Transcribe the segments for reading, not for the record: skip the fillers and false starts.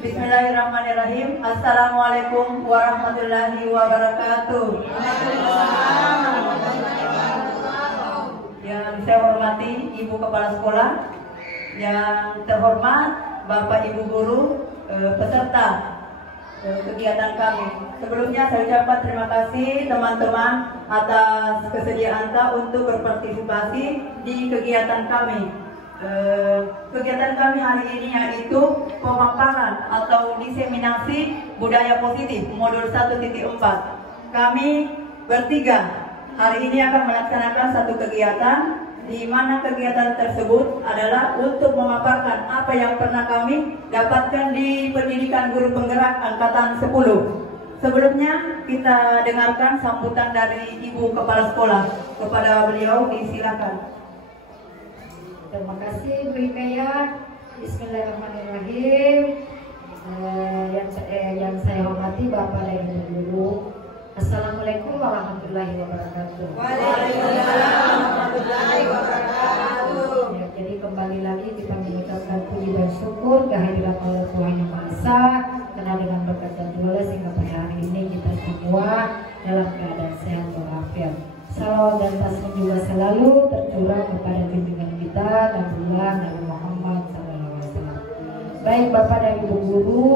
Bismillahirrahmanirrahim. Assalamualaikum warahmatullahi wabarakatuh. Yang saya hormati Ibu Kepala Sekolah, yang terhormat Bapak Ibu Guru, peserta kegiatan kami. Sebelumnya saya ucapkan terima kasih teman-teman atas kesediaan untuk berpartisipasi di kegiatan kami. Kegiatan kami hari ini yaitu pemaparan atau diseminasi budaya positif modul 1.4. Kami bertiga hari ini akan melaksanakan satu kegiatan, di mana kegiatan tersebut adalah untuk memaparkan apa yang pernah kami dapatkan di pendidikan guru penggerak angkatan 10. Sebelumnya kita dengarkan sambutan dari Ibu Kepala Sekolah. Kepada beliau disilakan. Terima kasih Bu Hikayat. Bismillahirrahmanirrahim. Yang saya hormati Bapak dan Ibu Guru, Assalamualaikum warahmatullahi wabarakatuh. Waalaikumsalam warahmatullahi wabarakatuh. Ya, jadi kembali lagi kita mengucapkan puji dan syukur kehadiran Allah Tuhan Yang Maha Esa, karena dengan berkat dan doa sehingga pada hari ini kita semua dalam keadaan sehat walafiat. Salawat dan tasbih juga selalu tercurah kepada bimbingan kita Nabiullah Nabi Muhammad SAW. Baik Bapak dan Ibu Guru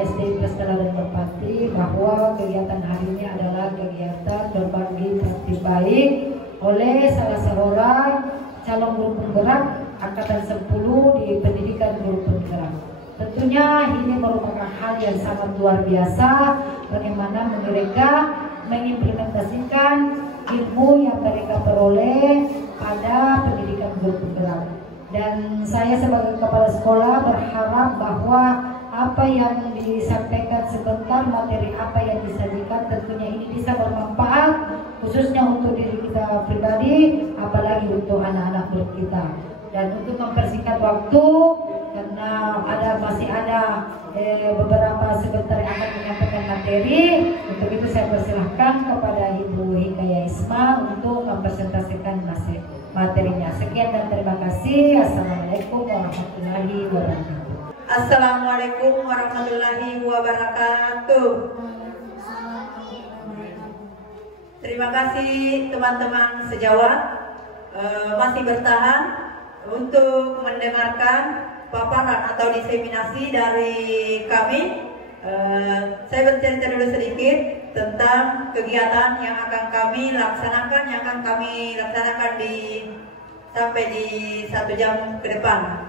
SD Prestela dan Merpati, bahwa kegiatan hari ini adalah kegiatan berbagi praktik baik oleh salah seorang calon guru penggerak angkatan 10 di pendidikan guru penggerak. Tentunya ini merupakan hal yang sangat luar biasa, bagaimana mereka mengimplementasikan ilmu yang mereka peroleh pada pendidikan guru penggerak. Dan saya sebagai kepala sekolah berharap bahwa apa yang disampaikan sebentar, materi apa yang disajikan, tentunya ini bisa bermanfaat khususnya untuk diri kita pribadi, apalagi untuk anak-anak murid kita. Dan untuk mempersingkat waktu, karena masih ada beberapa sebentar yang akan menyampaikan materi, untuk itu saya persilahkan kepada Ibu Hikayat Isma untuk mempresentasikan materinya. Sekian dan terima kasih. Assalamualaikum warahmatullahi wabarakatuh. Assalamualaikum warahmatullahi wabarakatuh. Terima kasih teman-teman sejawat masih bertahan untuk mendengarkan paparan atau diseminasi dari kami. Saya bercerita dulu sedikit tentang kegiatan yang akan kami laksanakan, sampai di 1 jam ke depan.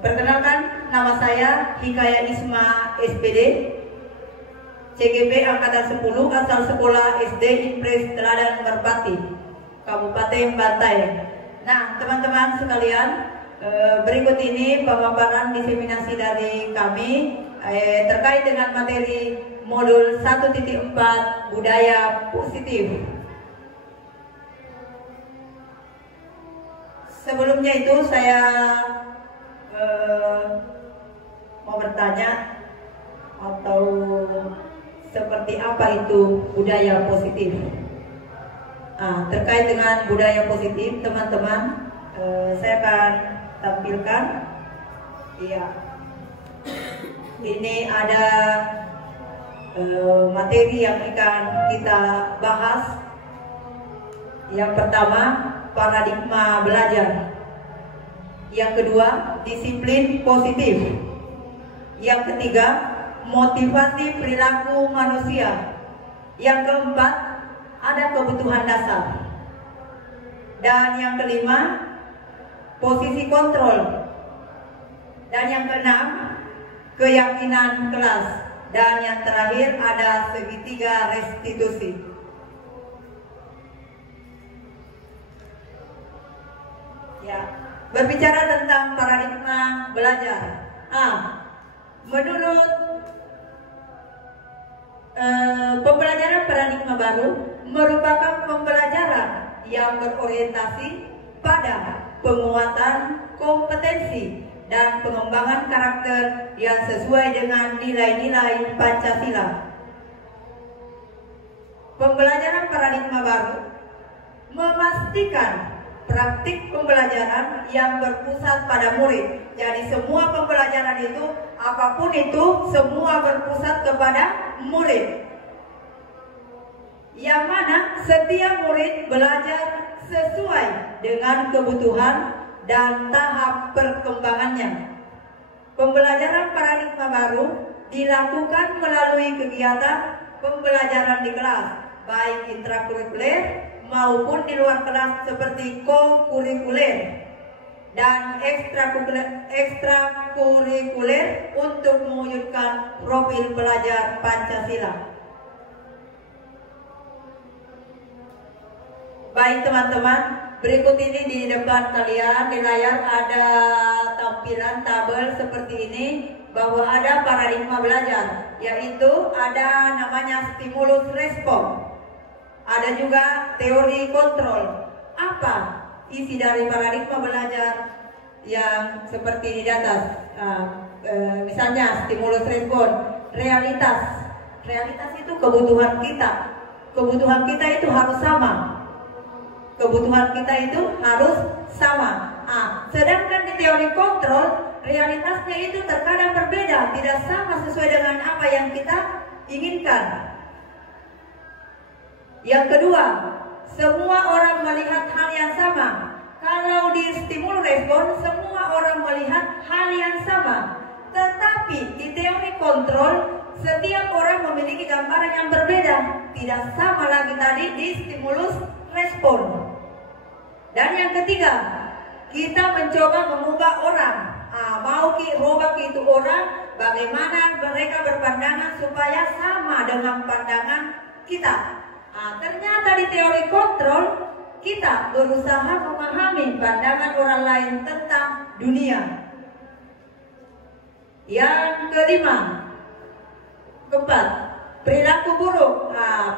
Perkenalkan, nama saya Hikayat Isma SPD, CGP angkatan 10, asal sekolah SD Impres Teladan Merpati, Kabupaten Bantai. Nah, teman-teman sekalian, berikut ini pemaparan diseminasi dari kami terkait dengan materi modul 1.4 budaya positif. Sebelumnya itu saya mau bertanya, atau seperti apa itu budaya positif? Terkait dengan budaya positif, teman-teman, saya akan tampilkan. Iya, ini ada materi yang akan kita bahas. Yang pertama, paradigma belajar. Yang kedua, disiplin positif. Yang ketiga, motivasi perilaku manusia. Yang keempat, ada kebutuhan dasar. Dan yang kelima, posisi kontrol. Dan yang keenam, keyakinan kelas. Dan yang terakhir, ada segitiga restitusi. Ya, berbicara tentang paradigma belajar. Menurut pembelajaran paradigma baru merupakan pembelajaran yang berorientasi pada penguatan kompetensi dan pengembangan karakter yang sesuai dengan nilai-nilai Pancasila. Pembelajaran paradigma baru memastikan praktik pembelajaran yang berpusat pada murid. Jadi semua pembelajaran itu, apapun itu, semua berpusat kepada murid. Yang mana setiap murid belajar sesuai dengan kebutuhan dan tahap perkembangannya. Pembelajaran paradigma baru dilakukan melalui kegiatan pembelajaran di kelas, baik intrakurikuler maupun di luar kelas seperti kokurikuler dan ekstrakurikuler untuk mewujudkan profil pelajar Pancasila. Baik teman-teman, berikut ini di depan kalian di layar ada tampilan tabel seperti ini, bahwa ada paradigma belajar, yaitu ada namanya stimulus respon, ada juga teori kontrol. Apa isi dari paradigma belajar yang seperti di atas? Misalnya stimulus respon, realitas itu kebutuhan kita. Kebutuhan kita itu harus sama. Sedangkan di teori kontrol, realitasnya itu terkadang berbeda, tidak sama sesuai dengan apa yang kita inginkan. Yang kedua, semua orang melihat hal yang sama. Kalau di stimulus respon, semua orang melihat hal yang sama. Tetapi di teori kontrol, setiap orang memiliki gambaran yang berbeda, tidak sama lagi tadi di stimulus respon. Dan yang ketiga, kita mencoba mengubah orang. Mau rubah itu orang, bagaimana mereka berpandangan supaya sama dengan pandangan kita. Ternyata di teori kontrol, kita berusaha memahami pandangan orang lain tentang dunia. Yang keempat, perilaku buruk.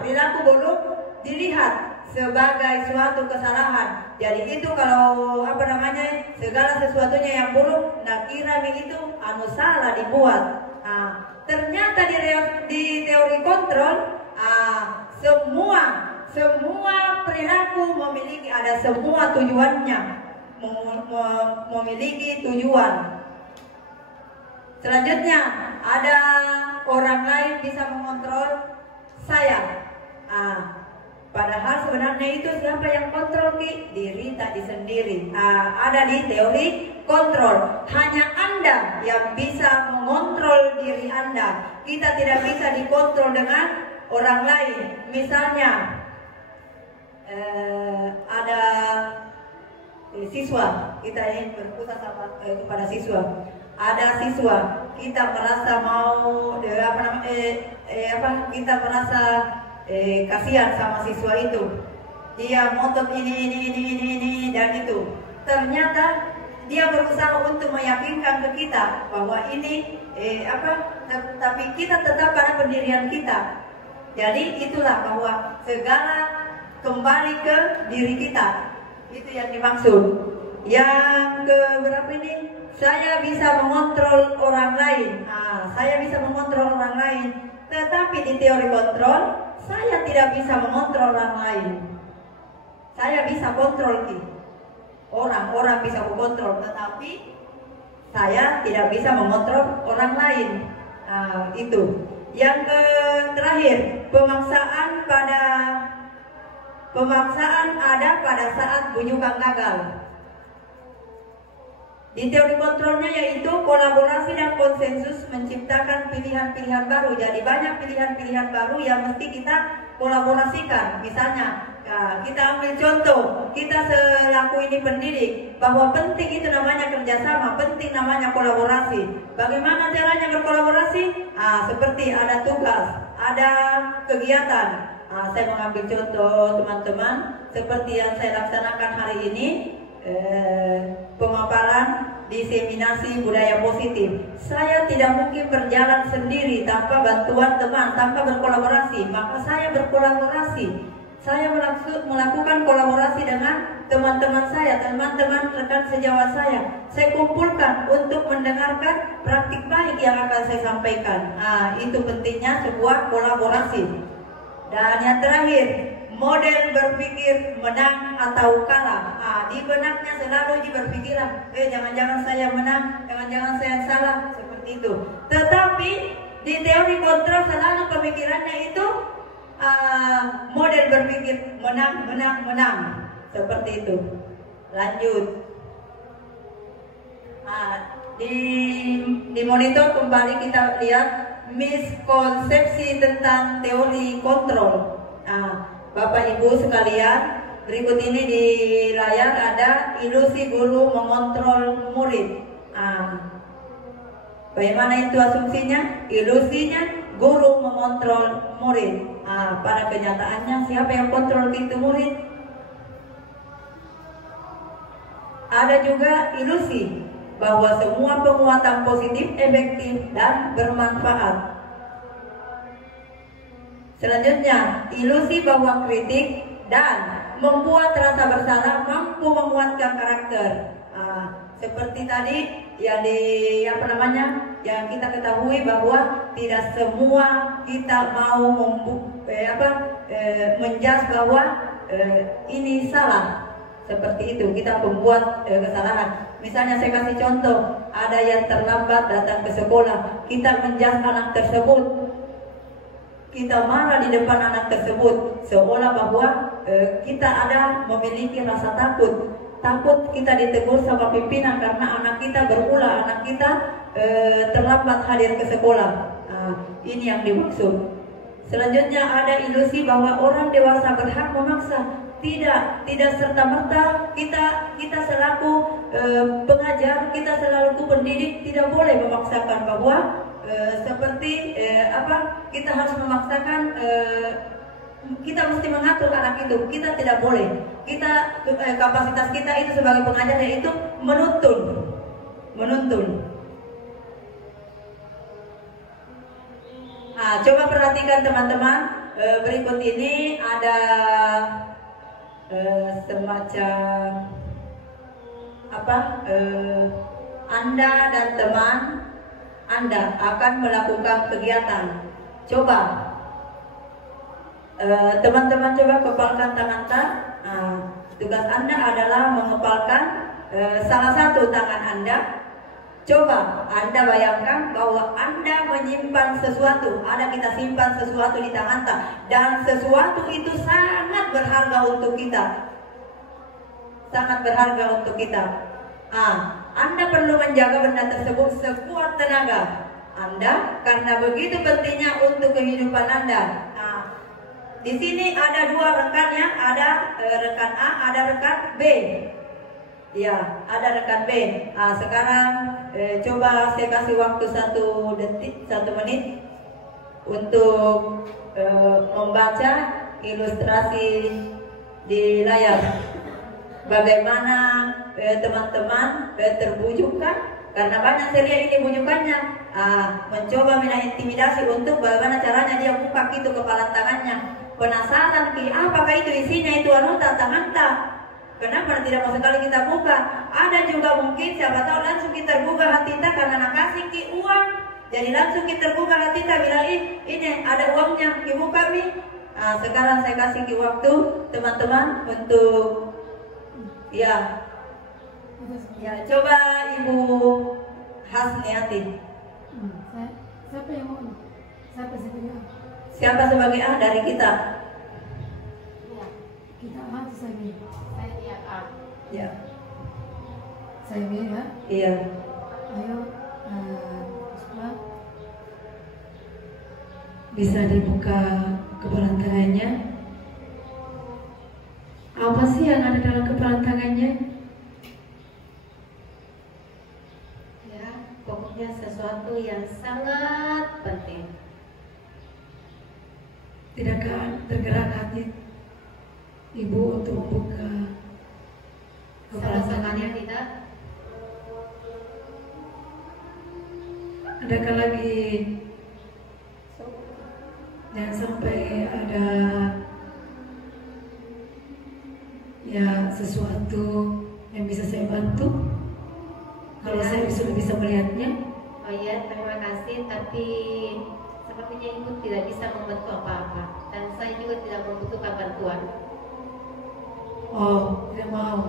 Perilaku buruk dilihat sebagai suatu kesalahan. Jadi itu kalau segala sesuatunya yang buruk, kira itu salah dibuat. Ternyata di teori kontrol, semua perilaku ada semua tujuannya, memiliki tujuan. Selanjutnya, ada orang lain bisa mengontrol saya. Padahal sebenarnya itu siapa yang kontrol diri tadi sendiri. Ada di teori kontrol, hanya Anda yang bisa mengontrol diri Anda. Kita tidak bisa dikontrol dengan orang lain. Misalnya ada siswa, kita ingin berpusat kepada siswa. Ada siswa, kita merasa kita merasa kasihan sama siswa itu. Dia ngotot ini dan itu. Ternyata dia berusaha untuk meyakinkan ke kita bahwa ini tapi kita tetap pada pendirian kita. Jadi itulah bahwa segala kembali ke diri kita. Itu yang dimaksud. Yang keberapa ini? Saya bisa mengontrol orang lain. Saya bisa mengontrol orang lain. Tetapi di teori kontrol, saya tidak bisa mengontrol orang lain. Saya bisa kontrol orang bisa mengontrol, tetapi saya tidak bisa mengontrol orang lain. Itu. Yang terakhir, pemaksaan ada pada saat bujukan gagal. Di teori kontrolnya yaitu kolaborasi dan konsensus menciptakan pilihan-pilihan baru. Jadi banyak pilihan-pilihan baru yang mesti kita kolaborasikan. Misalnya, kita ambil contoh, kita selaku ini pendidik, bahwa penting itu namanya kerjasama, penting namanya kolaborasi. Bagaimana caranya berkolaborasi? Seperti ada tugas, ada kegiatan. Saya mengambil contoh teman-teman, seperti yang saya laksanakan hari ini, pemaparan diseminasi budaya positif. Saya tidak mungkin berjalan sendiri tanpa bantuan teman, tanpa berkolaborasi. Maka saya berkolaborasi. Saya melakukan kolaborasi dengan teman-teman saya, teman-teman rekan sejawat saya. Saya kumpulkan untuk mendengarkan praktik baik yang akan saya sampaikan. Itu pentingnya sebuah kolaborasi. Dan yang terakhir, model berpikir menang atau kalah. Di benaknya selalu berpikiran, jangan-jangan saya menang, jangan-jangan saya salah, seperti itu. Tetapi di teori kontrol selalu pemikirannya itu model berpikir menang, menang, menang, seperti itu. Lanjut. Di monitor kembali kita lihat miskonsepsi tentang teori kontrol. Bapak Ibu sekalian, berikut ini di layar ada ilusi guru mengontrol murid. Bagaimana itu asumsinya? Ilusinya guru mengontrol murid. Pada kenyataannya siapa yang kontrol itu murid? Ada juga ilusi bahwa semua penguatan positif efektif dan bermanfaat. Selanjutnya, ilusi bahwa kritik dan membuat rasa bersalah mampu menguatkan karakter. Seperti tadi yang yang kita ketahui bahwa tidak semua kita mau menjudge bahwa ini salah. Seperti itu, kita membuat kesalahan. Misalnya saya kasih contoh, ada yang terlambat datang ke sekolah, kita menjudge anak tersebut, kita marah di depan anak tersebut, seolah bahwa kita ada memiliki rasa takut kita ditegur sama pimpinan karena anak kita berulah, anak kita terlambat hadir ke sekolah. Ini yang dimaksud. Selanjutnya ada ilusi bahwa orang dewasa berhak memaksa. Tidak serta-merta kita selaku pengajar, kita selaku pendidik tidak boleh memaksakan bahwa kita harus memaksakan, kita mesti mengatur anak itu. Kita tidak boleh. Kapasitas kita itu sebagai pengajar yaitu menuntun. Coba perhatikan teman-teman, berikut ini ada semacam Anda dan teman Anda akan melakukan kegiatan. Coba teman-teman coba kepalkan tangan. Tugas Anda adalah mengepalkan salah satu tangan Anda. Coba Anda bayangkan bahwa Anda menyimpan sesuatu, kita simpan sesuatu di tangan kita, dan sesuatu itu sangat berharga untuk kita. Anda perlu menjaga benda tersebut sekuat tenaga Anda karena begitu pentingnya untuk kehidupan Anda. Di sini ada dua rekannya, ada rekan A, ada rekan B. Ya, ada rekan B. Sekarang coba saya kasih waktu 1 menit untuk membaca ilustrasi di layar. Bagaimana teman-teman terbujukkan? Karena banyak saya lihat ini bujukannya, mencoba mengintimidasi untuk bagaimana caranya dia buka itu kepala tangannya. Penasaran apakah itu isinya itu tangan tak? Kenapa tidak mau sekali kita buka? Ada juga mungkin siapa tahu langsung kita terbuka hati kita karena nak kasih uang. Jadi langsung kita terbuka hati kita bilang ini ada uangnya, buka nih. Sekarang saya kasih waktu teman-teman untuk ya coba Ibu Hasniati. Siapa yang mau? Siapa sebagai A dari kita? Kita A, saya B. Saya A. Ya. Saya B ya. Iya. Ayo, bisa dibuka kepala tangannya. Apa sih yang ada dalam kepala tangannya? Ya, pokoknya sesuatu yang sangat penting. Tidakkah tergerak hati Ibu untuk membuka kepala tangannya? Tidak. Adakah lagi yang sampai ada sesuatu yang bisa saya bantu? Kalau saya sudah bisa melihatnya. Oh iya, terima kasih. Tapi sepertinya Ibu tidak bisa membantu apa-apa, dan saya juga tidak membutuhkan bantuan. Oh, tidak mau.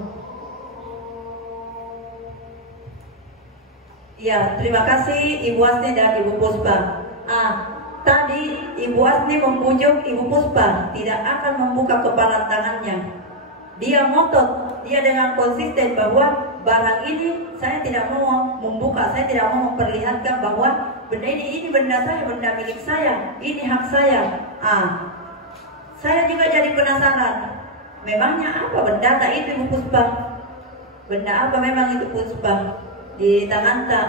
Ya, terima kasih Ibu Asni dan Ibu Puspa. Tadi Ibu Asni membujuk Ibu Puspa tidak akan membuka kepala tangannya. Dia ngotot, dia dengan konsisten bahwa barang ini saya tidak mau membuka, saya tidak mau memperlihatkan bahwa benda ini benda saya, benda milik saya, ini hak saya. Saya juga jadi penasaran. Memangnya apa benda tak itu Ibu Puspa? Benda apa memang itu Puspa di tangan tak?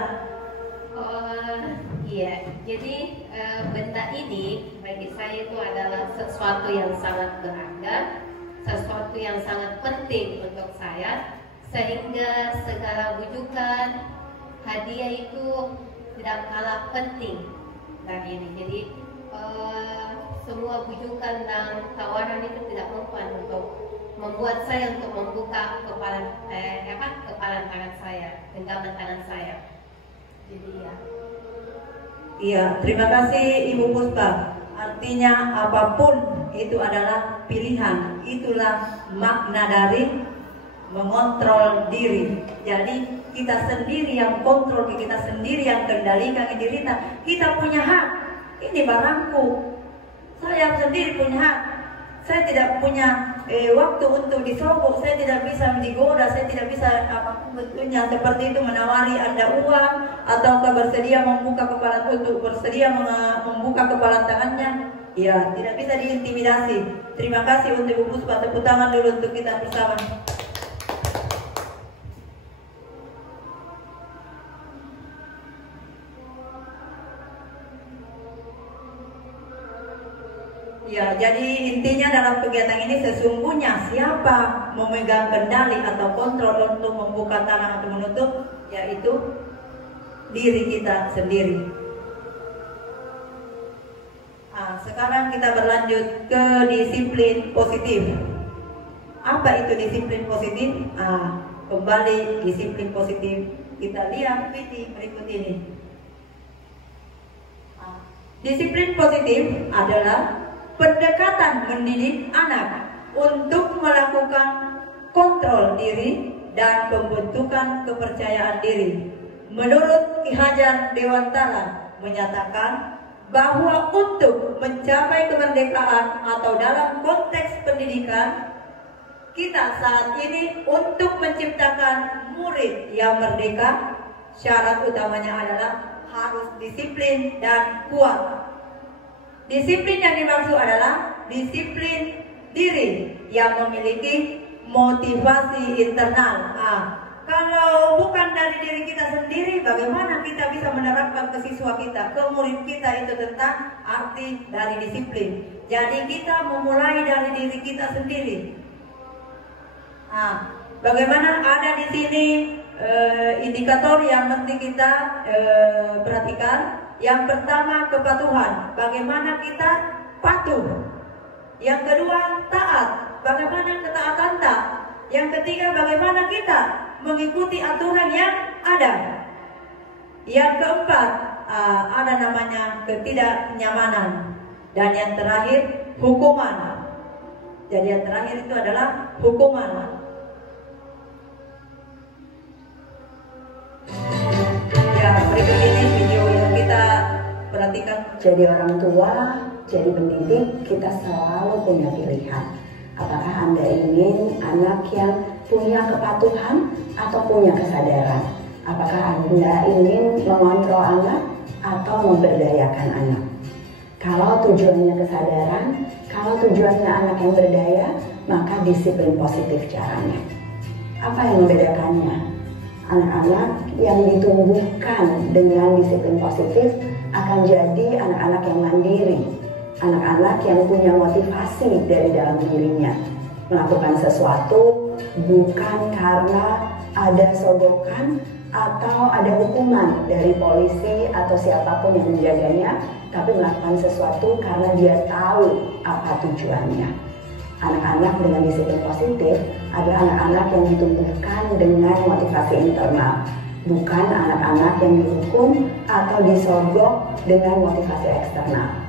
Iya, jadi benda ini bagi saya itu adalah sesuatu yang sangat berharga, sesuatu yang sangat penting untuk saya, sehingga segala bujukan hadiah itu tidak kalah penting dari ini. Jadi semua bujukan dan tawaran itu tidak mempan untuk membuat saya untuk membuka kepala tangan saya, genggaman tangan saya. Jadi ya. Iya, terima kasih Ibu Puspa. Artinya apapun itu adalah pilihan. Itulah makna dari mengontrol diri. Jadi kita sendiri yang kontrol, kita sendiri yang kendalikan diri kita. Kita punya hak. Ini barangku. Saya sendiri punya hak. Saya tidak punya waktu untuk disogok. Saya tidak bisa digoda. Saya tidak bisa apapun bentuknya seperti itu menawari Anda uang ataukah bersedia membuka kepala membuka kepala tangannya. Ya, tidak bisa diintimidasi. Terima kasih untuk Ibu Puspa. Tepuk tangan dulu untuk kita bersama. Ya, jadi intinya dalam kegiatan ini sesungguhnya siapa memegang kendali atau kontrol untuk membuka tangan atau menutup, yaitu diri kita sendiri. Sekarang kita berlanjut ke disiplin positif. Apa itu disiplin positif? Kembali disiplin positif. Kita lihat video berikut ini. Disiplin positif adalah pendekatan mendidik anak untuk melakukan kontrol diri dan pembentukan kepercayaan diri. Menurut Ki Hajar Dewantara menyatakan bahwa untuk mencapai kemerdekaan atau dalam konteks pendidikan, kita saat ini untuk menciptakan murid yang merdeka, syarat utamanya adalah harus disiplin dan kuat. Disiplin yang dimaksud adalah disiplin diri yang memiliki motivasi internal. Kalau bukan dari diri kita sendiri, bagaimana kita bisa menerapkan ke siswa kita, ke murid kita itu tentang arti dari disiplin. Jadi kita memulai dari diri kita sendiri. Bagaimana ada di sini indikator yang mesti kita perhatikan. Yang pertama, kepatuhan. Bagaimana kita patuh. Yang kedua, taat. Bagaimana ketaatan tak. Yang ketiga, bagaimana kita mengikuti aturan yang ada. Yang keempat, ada namanya ketidaknyamanan. Dan yang terakhir, hukuman. Jadi yang terakhir itu adalah hukuman. Ya, berikut ini video yang kita perhatikan. Jadi orang tua, jadi pendidik, kita selalu punya pilihan. Apakah Anda ingin anak yang punya kepatuhan atau punya kesadaran? Apakah Anda ingin mengontrol anak atau memberdayakan anak? Kalau tujuannya kesadaran, kalau tujuannya anak yang berdaya, maka disiplin positif caranya. Apa yang membedakannya? Anak-anak yang ditumbuhkan dengan disiplin positif akan jadi anak-anak yang mandiri, anak-anak yang punya motivasi dari dalam dirinya melakukan sesuatu bukan karena ada sogokan atau ada hukuman dari polisi atau siapapun yang menjaganya, tapi melakukan sesuatu karena dia tahu apa tujuannya. Anak-anak dengan disiplin positif adalah anak-anak yang ditumbuhkan dengan motivasi internal, bukan anak-anak yang dihukum atau disogok dengan motivasi eksternal.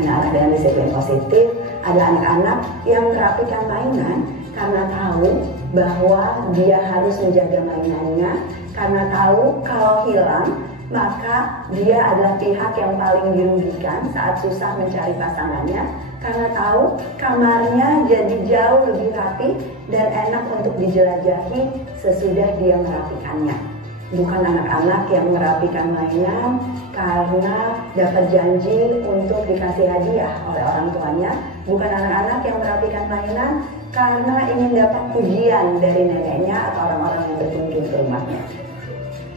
Anak-anak dengan disiplin positif adalah anak-anak yang merapikan mainan karena tahu bahwa dia harus menjaga mainannya, karena tahu kalau hilang maka dia adalah pihak yang paling dirugikan saat susah mencari pasangannya, karena tahu kamarnya jadi jauh lebih rapi dan enak untuk dijelajahi sesudah dia merapikannya. Bukan anak-anak yang merapikan mainan karena dapat janji untuk dikasih hadiah oleh orang tuanya. Bukan anak-anak yang merapikan mainan karena ingin dapat pujian dari neneknya atau orang-orang yang berkunjung ke rumahnya.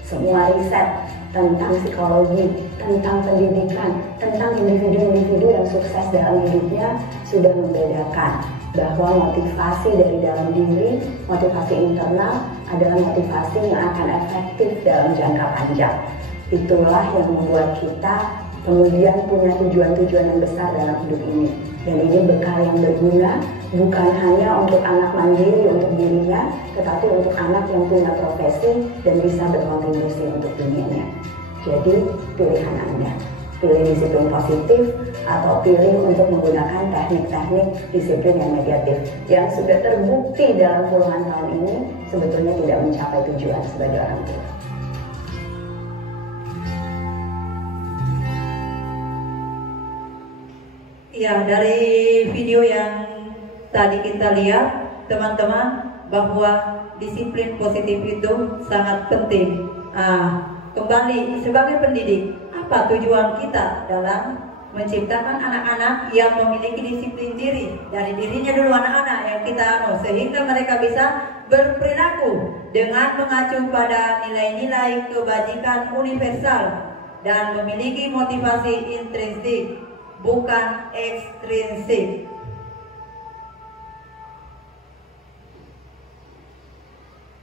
Semua riset tentang psikologi, tentang pendidikan, tentang individu-individu yang sukses dalam hidupnya sudah membedakan bahwa motivasi dari dalam diri, motivasi internal adalah motivasi yang akan efektif dalam jangka panjang. Itulah yang membuat kita kemudian punya tujuan-tujuan yang besar dalam hidup ini. Dan ini bekal yang berguna bukan hanya untuk anak mandiri untuk dirinya, tetapi untuk anak yang punya profesi dan bisa berkontribusi untuk dunianya. Jadi pilihan Anda, pilih disiplin positif atau pilih untuk menggunakan teknik-teknik disiplin yang negatif yang sudah terbukti dalam puluhan tahun ini sebetulnya tidak mencapai tujuan sebagai orang tua. Ya, dari video yang tadi kita lihat, teman-teman, bahwa disiplin positif itu sangat penting. Kembali sebagai pendidik, apa tujuan kita dalam menciptakan anak-anak yang memiliki disiplin diri dari dirinya dulu, anak-anak yang kita sehingga mereka bisa berperilaku dengan mengacu pada nilai-nilai kebajikan universal dan memiliki motivasi intrinsik bukan ekstrinsik.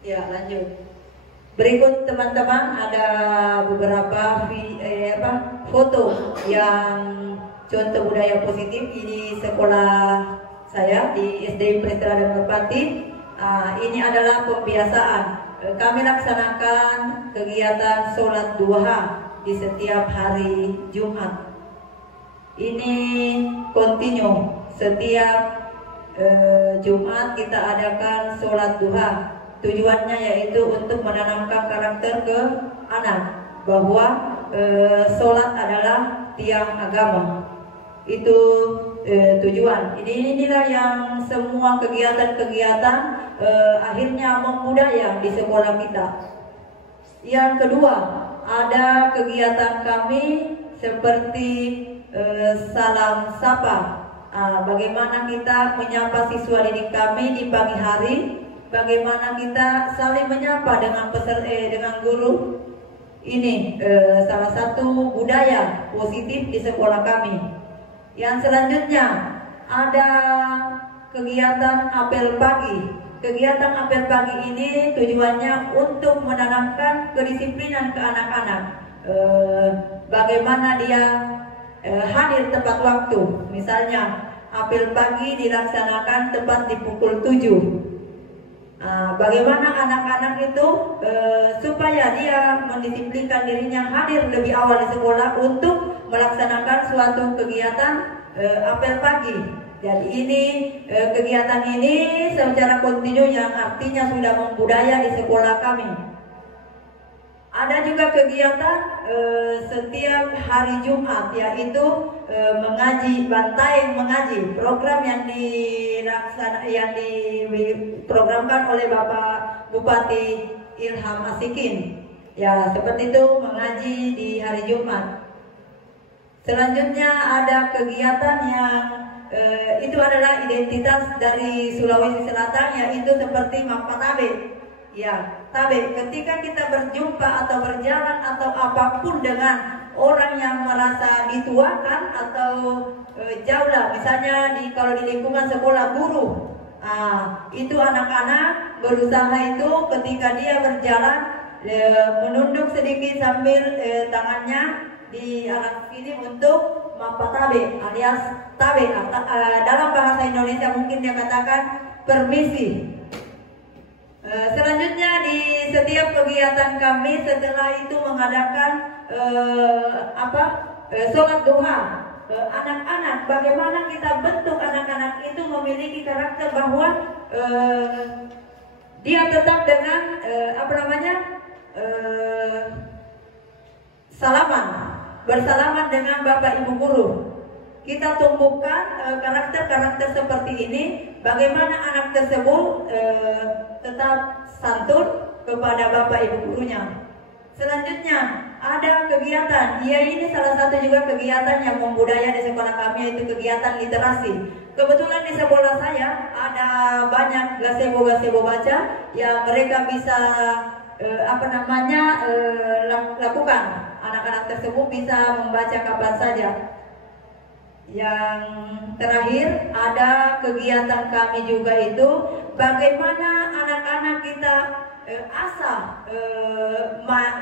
Ya, lanjut. Berikut teman-teman ada beberapa foto yang contoh budaya positif di sekolah saya di SD Prestra dan Merpati. Ini adalah pembiasaan. Kami laksanakan kegiatan sholat duha di setiap hari Jumat. Ini kontinu setiap Jumat kita adakan sholat duha. Tujuannya yaitu untuk menanamkan karakter ke anak bahwa sholat adalah tiang agama. Itu tujuan. Inilah yang semua kegiatan-kegiatan akhirnya membudaya di sekolah kita. Yang kedua, ada kegiatan kami seperti salam sapa. Bagaimana kita menyapa siswa didik kami di pagi hari, bagaimana kita saling menyapa dengan guru. Ini salah satu budaya positif di sekolah kami. Yang selanjutnya ada kegiatan apel pagi. Kegiatan apel pagi ini tujuannya untuk menanamkan kedisiplinan ke anak-anak. Bagaimana dia hadir tepat waktu. Misalnya apel pagi dilaksanakan tepat di pukul 7. Bagaimana anak-anak itu supaya dia mendisiplinkan dirinya hadir lebih awal di sekolah untuk melaksanakan suatu kegiatan apel pagi. Jadi ini kegiatan ini secara kontinu yang artinya sudah membudaya di sekolah kami. Ada juga kegiatan setiap hari Jumat, yaitu mengaji, bantai mengaji, program yang diprogramkan oleh Bapak Bupati Ilham Asikin. Ya, seperti itu, mengaji di hari Jumat. Selanjutnya ada kegiatan yang itu adalah identitas dari Sulawesi Selatan, yaitu seperti Mapatabe. Ya, tabe, ketika kita berjumpa atau berjalan atau apapun dengan orang yang merasa dituakan atau jauh lah, misalnya kalau di lingkungan sekolah guru, itu anak-anak berusaha itu ketika dia berjalan menunduk sedikit sambil tangannya di arah sini untuk mapatabe alias tabe. Dalam bahasa Indonesia mungkin dia katakan permisi. Selanjutnya di setiap kegiatan kami setelah itu mengadakan sholat duha. anak-anak, bagaimana kita bentuk anak-anak itu memiliki karakter bahwa dia tetap dengan bersalaman dengan Bapak Ibu guru. Kita tumbuhkan karakter-karakter seperti ini, bagaimana anak tersebut tetap santun kepada Bapak Ibu gurunya. Selanjutnya ada kegiatan, ya ini salah satu juga kegiatan yang membudaya di sekolah kami, yaitu kegiatan literasi. Kebetulan di sekolah saya ada banyak gazebo baca yang mereka bisa lakukan. Anak-anak tersebut bisa membaca kapan saja. Yang terakhir ada kegiatan kami juga itu bagaimana anak-anak kita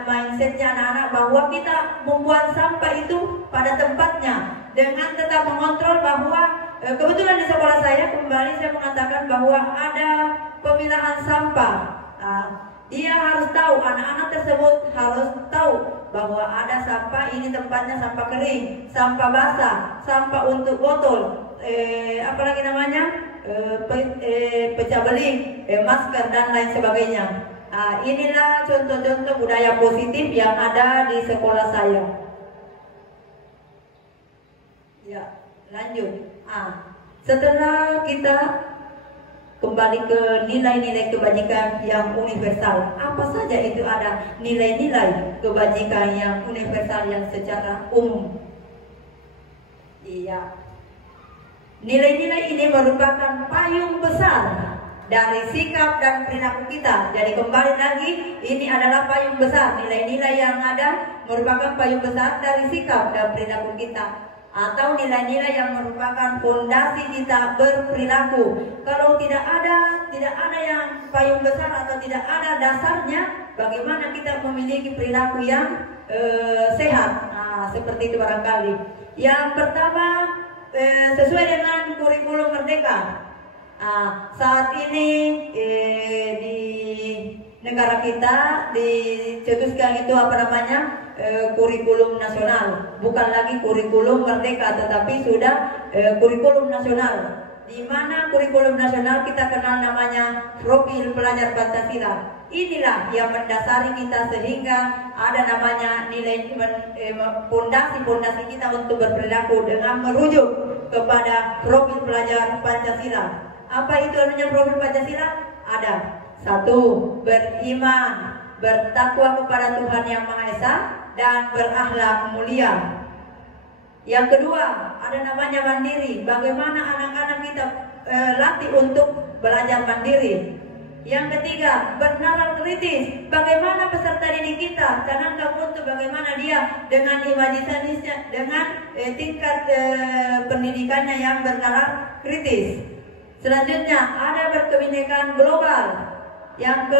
mindsetnya anak-anak bahwa kita membuang sampah itu pada tempatnya dengan tetap mengontrol bahwa kebetulan di sekolah saya kembali saya mengatakan bahwa ada pemilahan sampah. Dia harus tahu, anak-anak tersebut harus tahu bahwa ada sampah, ini tempatnya sampah kering, sampah basah, sampah untuk botol, pecah beling, masker dan lain sebagainya. Inilah contoh-contoh budaya positif yang ada di sekolah saya. Ya, lanjut. Setelah kita kembali ke nilai-nilai kebajikan yang universal, apa saja itu ada nilai-nilai kebajikan yang universal yang secara umum? Iya. Nilai-nilai ini merupakan payung besar dari sikap dan perilaku kita. Jadi kembali lagi, ini adalah payung besar. Nilai-nilai yang ada merupakan payung besar dari sikap dan perilaku kita, atau nilai-nilai yang merupakan fondasi kita berperilaku. Kalau tidak ada yang payung besar atau tidak ada dasarnya, bagaimana kita memiliki perilaku yang sehat? Seperti itu barangkali. Yang pertama, sesuai dengan kurikulum Merdeka. Saat ini di negara kita dicetuskan itu kurikulum nasional, bukan lagi kurikulum Merdeka, tetapi sudah kurikulum nasional. Di mana kurikulum nasional kita kenal namanya profil pelajar Pancasila. Inilah yang mendasari kita sehingga ada namanya nilai fondasi kita untuk berperilaku dengan merujuk kepada profil pelajar Pancasila. Apa itu artinya profil Pancasila? Ada. 1. Beriman, bertakwa kepada Tuhan Yang Maha Esa, dan berakhlak mulia. Yang kedua, ada namanya mandiri. Bagaimana anak-anak kita latih untuk belajar mandiri. Yang ketiga, bernalar kritis. Bagaimana peserta didik kita canangkan untuk bagaimana dia dengan imajinasinya, dengan tingkat pendidikannya yang bernalar kritis. Selanjutnya, ada berkebinekaan global. Yang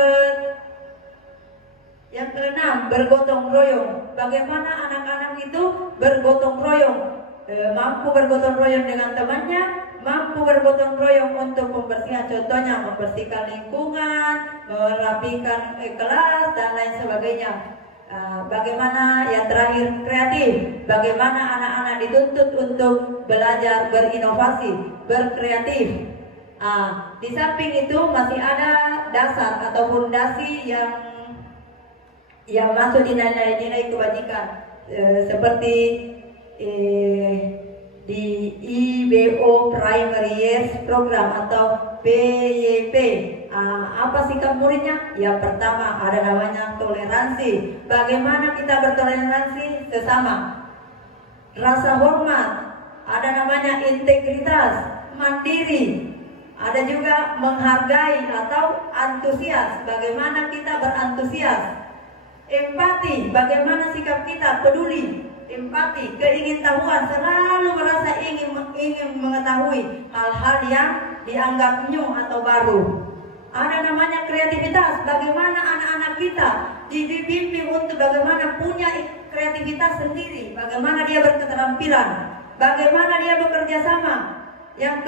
keenam, bergotong royong. Bagaimana anak-anak itu bergotong royong, mampu bergotong royong dengan temannya, mampu bergotong royong untuk pembersihan, contohnya membersihkan lingkungan, merapikan kelas dan lain sebagainya. Bagaimana yang terakhir, kreatif. Bagaimana anak-anak dituntut untuk belajar berinovasi, berkreatif. Di samping itu masih ada dasar atau fondasi yang masuk di nilai-nilai kebajikan, seperti di IBO Primary Years Program atau PYP. Apa sikap muridnya? Yang pertama ada namanya toleransi. Bagaimana kita bertoleransi sesama. Rasa hormat. Ada namanya integritas, mandiri. Ada juga menghargai atau antusias. Bagaimana kita berantusias. Empati, bagaimana sikap kita peduli. Empati, keingintahuan, selalu merasa ingin mengetahui hal-hal yang dianggap new atau baru. Ada namanya kreativitas, bagaimana anak-anak kita dibimbing untuk bagaimana punya kreativitas sendiri, bagaimana dia berketerampilan, bagaimana dia bekerja sama. Yang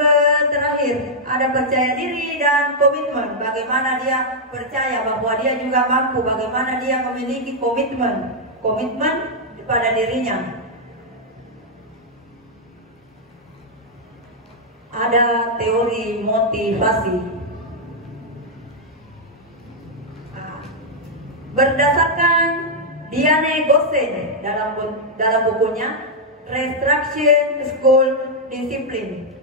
terakhir, ada percaya diri dan komitmen. Bagaimana dia percaya bahwa dia juga mampu, bagaimana dia memiliki komitmen pada dirinya. ada teori motivasi. Berdasarkan Diane Gossen dalam bukunya Restructuring School Discipline,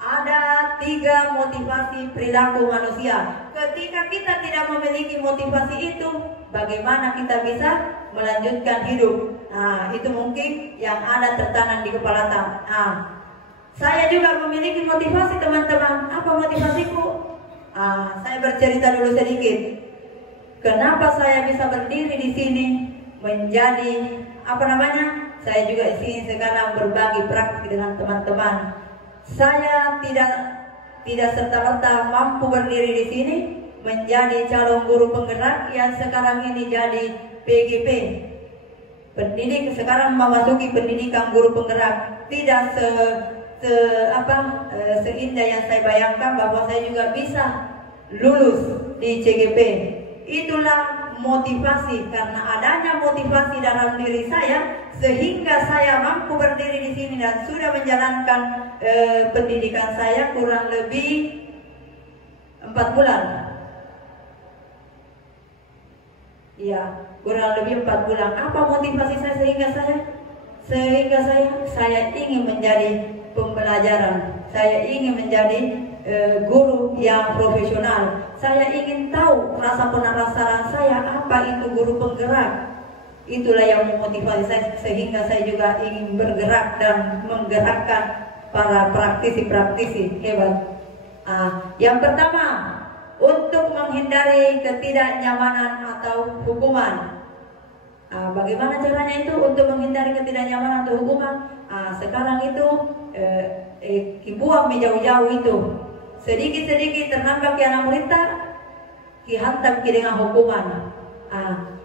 ada 3 motivasi perilaku manusia. Ketika kita tidak memiliki motivasi itu, bagaimana kita bisa melanjutkan hidup? Itu mungkin yang ada tertanam di kepala saya juga memiliki motivasi, teman-teman. Apa motivasiku? Saya bercerita dulu sedikit. Kenapa saya bisa berdiri di sini menjadi saya juga di sini sekarang berbagi praktik dengan teman-teman. Saya tidak serta-merta mampu berdiri di sini menjadi calon guru penggerak yang sekarang ini jadi PGP. Pendidik sekarang memasuki pendidikan guru penggerak. Tidak seindah yang saya bayangkan bahwa saya juga bisa lulus di CGP. Itulah motivasi, karena adanya motivasi dalam diri saya sehingga saya mampu berdiri di sini dan sudah menjalankan pendidikan saya kurang lebih 4 bulan. Ya, kurang lebih 4 bulan. Apa motivasi saya sehingga saya ingin menjadi pembelajaran. Saya ingin menjadi guru yang profesional. Saya ingin tahu rasa penasaran saya apa itu guru penggerak. Itulah yang memotivasi saya sehingga saya juga ingin bergerak dan menggerakkan para praktisi-praktisi hebat. Yang pertama, untuk menghindari ketidaknyamanan atau hukuman. Bagaimana caranya itu untuk menghindari ketidaknyamanan atau hukuman? Sekarang itu kibuang jauh-jauh itu. Sedikit-sedikit ternampak ke anak murid kihantam dengan hukuman.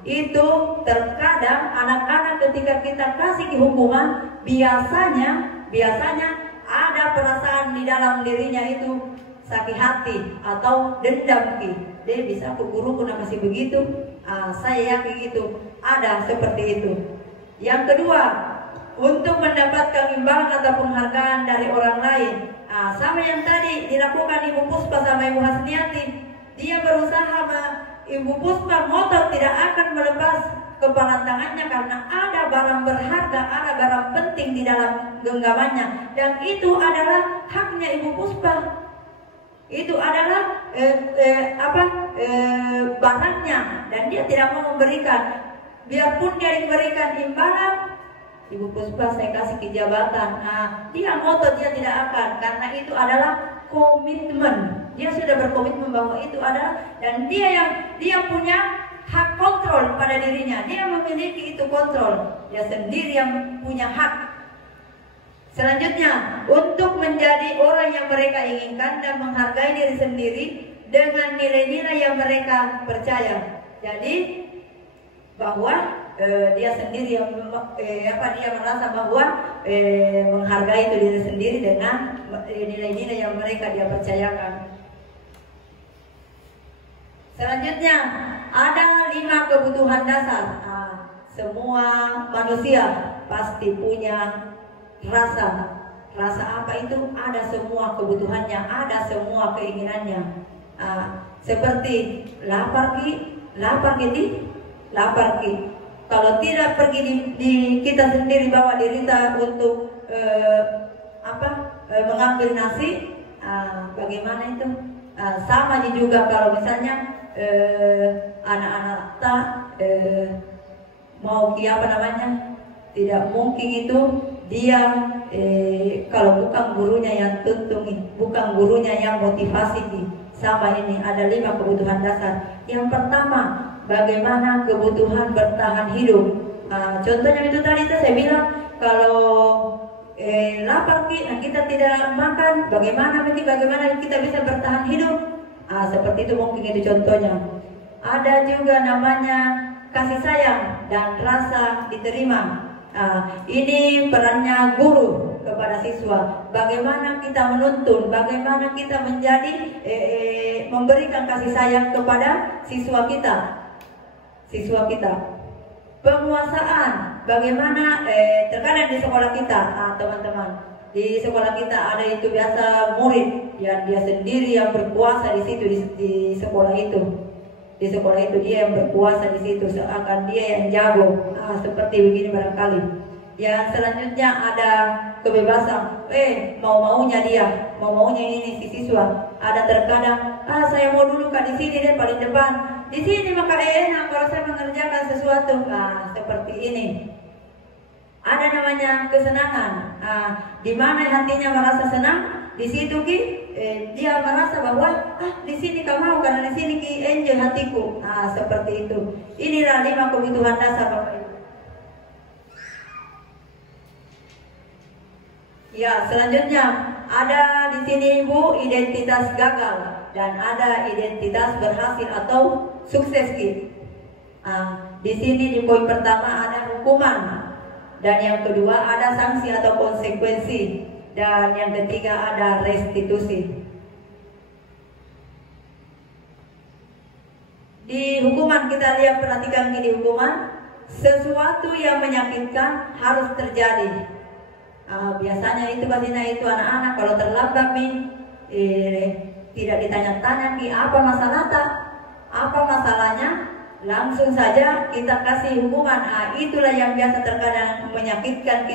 Itu terkadang anak-anak ketika kita kasih hukuman biasanya ada perasaan di dalam dirinya itu sakit hati atau dendam dia bisa ke guru pun masih begitu. Saya yakin gitu ada seperti itu. Yang kedua, untuk mendapatkan imbalan atau penghargaan dari orang lain. Sama yang tadi dilakukan Ibu Puspa sama Ibu Hasniati. Dia berusaha Ibu Puspa ngotot tidak akan melepas kepala tangannya karena ada barang berharga, ada barang penting di dalam genggamannya, dan itu adalah haknya Ibu Puspa. Itu adalah barangnya, dan dia tidak mau memberikan. Biarpun dia diberikan imbalan, Ibu Puspa saya kasih ke jabatan, dia ngotot dia tidak akan, karena itu adalah komitmen. Dia sudah berkomitmen bahwa itu adalah, dan dia punya hak kontrol pada dirinya. Dia memiliki itu kontrol. Dia sendiri yang punya hak. Selanjutnya, untuk menjadi orang yang mereka inginkan dan menghargai diri sendiri dengan nilai-nilai yang mereka percaya. Jadi bahwa dia sendiri yang dia merasa bahwa menghargai itu diri sendiri dengan nilai-nilai yang mereka dia percayakan. Selanjutnya, ada 5 kebutuhan dasar. Semua manusia pasti punya rasa apa itu, ada semua kebutuhannya, ada semua keinginannya. Seperti lapar kalau tidak pergi di kita sendiri bawa diri kita untuk mengambil nasi, bagaimana itu? Sama juga kalau misalnya anak-anak mau tidak mungkin itu dia kalau bukan gurunya yang tuntun, bukan gurunya yang motivasi sama ini. Ada 5 kebutuhan dasar. Yang pertama, bagaimana kebutuhan bertahan hidup. Contohnya itu tadi saya bilang, kalau lapar kita tidak makan, bagaimana kita bisa bertahan hidup. Seperti itu mungkin itu contohnya. Ada juga namanya kasih sayang dan rasa diterima. Ini perannya guru kepada siswa. Bagaimana kita menuntun, bagaimana kita menjadi memberikan kasih sayang kepada siswa kita. Penguasaan, bagaimana terkadang di sekolah kita, teman-teman, Di sekolah kita ada itu biasa murid yang dia sendiri yang berkuasa di situ di sekolah itu. Di sekolah itu dia yang berkuasa di situ, seakan dia yang jago. Seperti begini barangkali. Yang selanjutnya ada kebebasan. Mau-maunya dia, mau-maunya ini si siswa. Ada terkadang, saya mau dulu Kak di sini deh paling depan. Di sini maka enak kalau saya mengerjakan sesuatu. Seperti ini. Ada namanya kesenangan. Di mana hatinya merasa senang, di situ dia merasa bahwa di sini kau mau karena di sini enjoy hatiku. Seperti itu. Inilah 5 kebutuhan dasar Bapak Ibu. Ya, selanjutnya ada di sini Ibu identitas gagal dan ada identitas berhasil atau sukses di sini di poin pertama ada hukuman. Dan yang kedua ada sanksi atau konsekuensi. Dan yang ketiga ada restitusi. Di hukuman kita lihat, perhatikan di hukuman, sesuatu yang menyakitkan harus terjadi. Biasanya itu pastinya itu anak-anak kalau terlambat tidak ditanya-tanya apa masalahnya, langsung saja kita kasih hukuman. Itulah yang biasa terkadang menyakitkan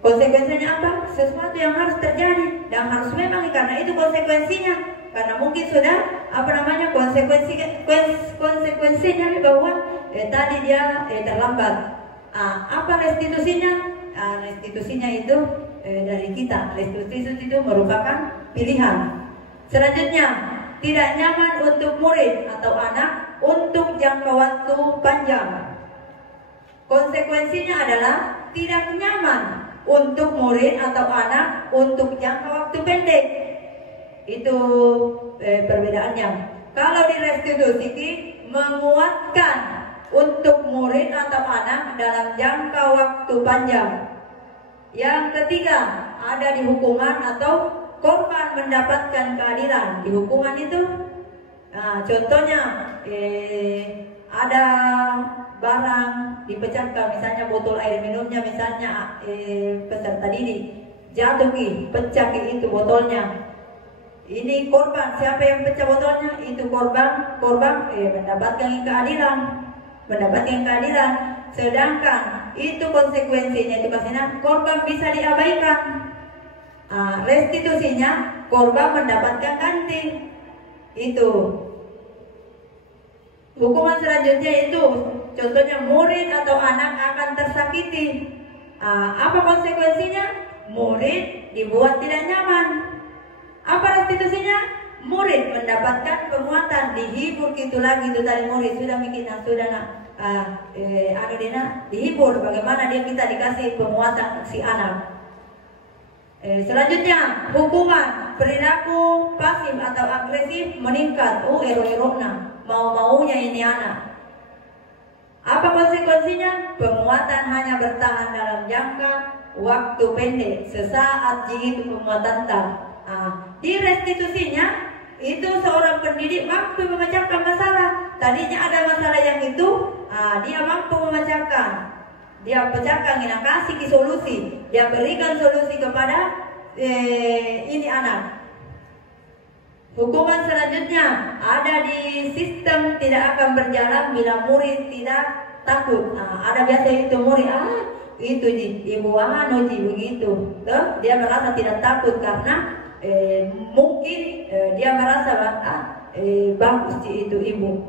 konsekuensinya apa? Sesuatu yang harus terjadi dan harus memang karena itu konsekuensinya. Karena mungkin sudah konsekuensinya bahwa tadi dia terlambat. Apa restitusinya? Restitusinya itu dari kita. Restitusi itu merupakan pilihan. Selanjutnya, tidak nyaman untuk murid atau anak untuk jangka waktu panjang. Konsekuensinya adalah tidak nyaman untuk murid atau anak untuk jangka waktu pendek. Itu perbedaannya. Kalau di restitusi menguatkan untuk murid atau anak dalam jangka waktu panjang. Yang ketiga, ada di hukuman atau korban mendapatkan keadilan. Di hukuman itu, contohnya ada barang dipecahkan, misalnya botol air minumnya, misalnya peserta didik jatuh pecah itu botolnya. Ini korban, siapa yang pecah botolnya? Itu korban mendapatkan keadilan. Sedangkan itu konsekuensinya itu pastinya korban bisa diabaikan. Restitusinya korban mendapatkan ganti. Itu hukuman selanjutnya itu contohnya murid atau anak akan tersakiti. Apa konsekuensinya? Murid dibuat tidak nyaman. Apa restitusinya? Murid mendapatkan penguatan, dihibur gitu lagi. Itu tadi murid sudah bikin dihibur bagaimana kita dikasih penguatan si anak. Selanjutnya hukuman perilaku pasif atau agresif meningkat. Ero-erona mau-maunya ini anak. Apa konsekuensinya? Penguatan hanya bertahan dalam jangka waktu pendek, sesaat itu penguatan di restitusinya itu seorang pendidik mampu memecahkan masalah. Tadinya ada masalah yang itu dia mampu memecahkan. Dia pecahkan, kasih solusi. Dia berikan solusi kepada ini anak. Hukuman selanjutnya ada di sistem tidak akan berjalan bila murid tidak takut. Ada biasa itu murid itu ibu begitu. Dia merasa tidak takut karena mungkin dia merasa bagus itu ibu.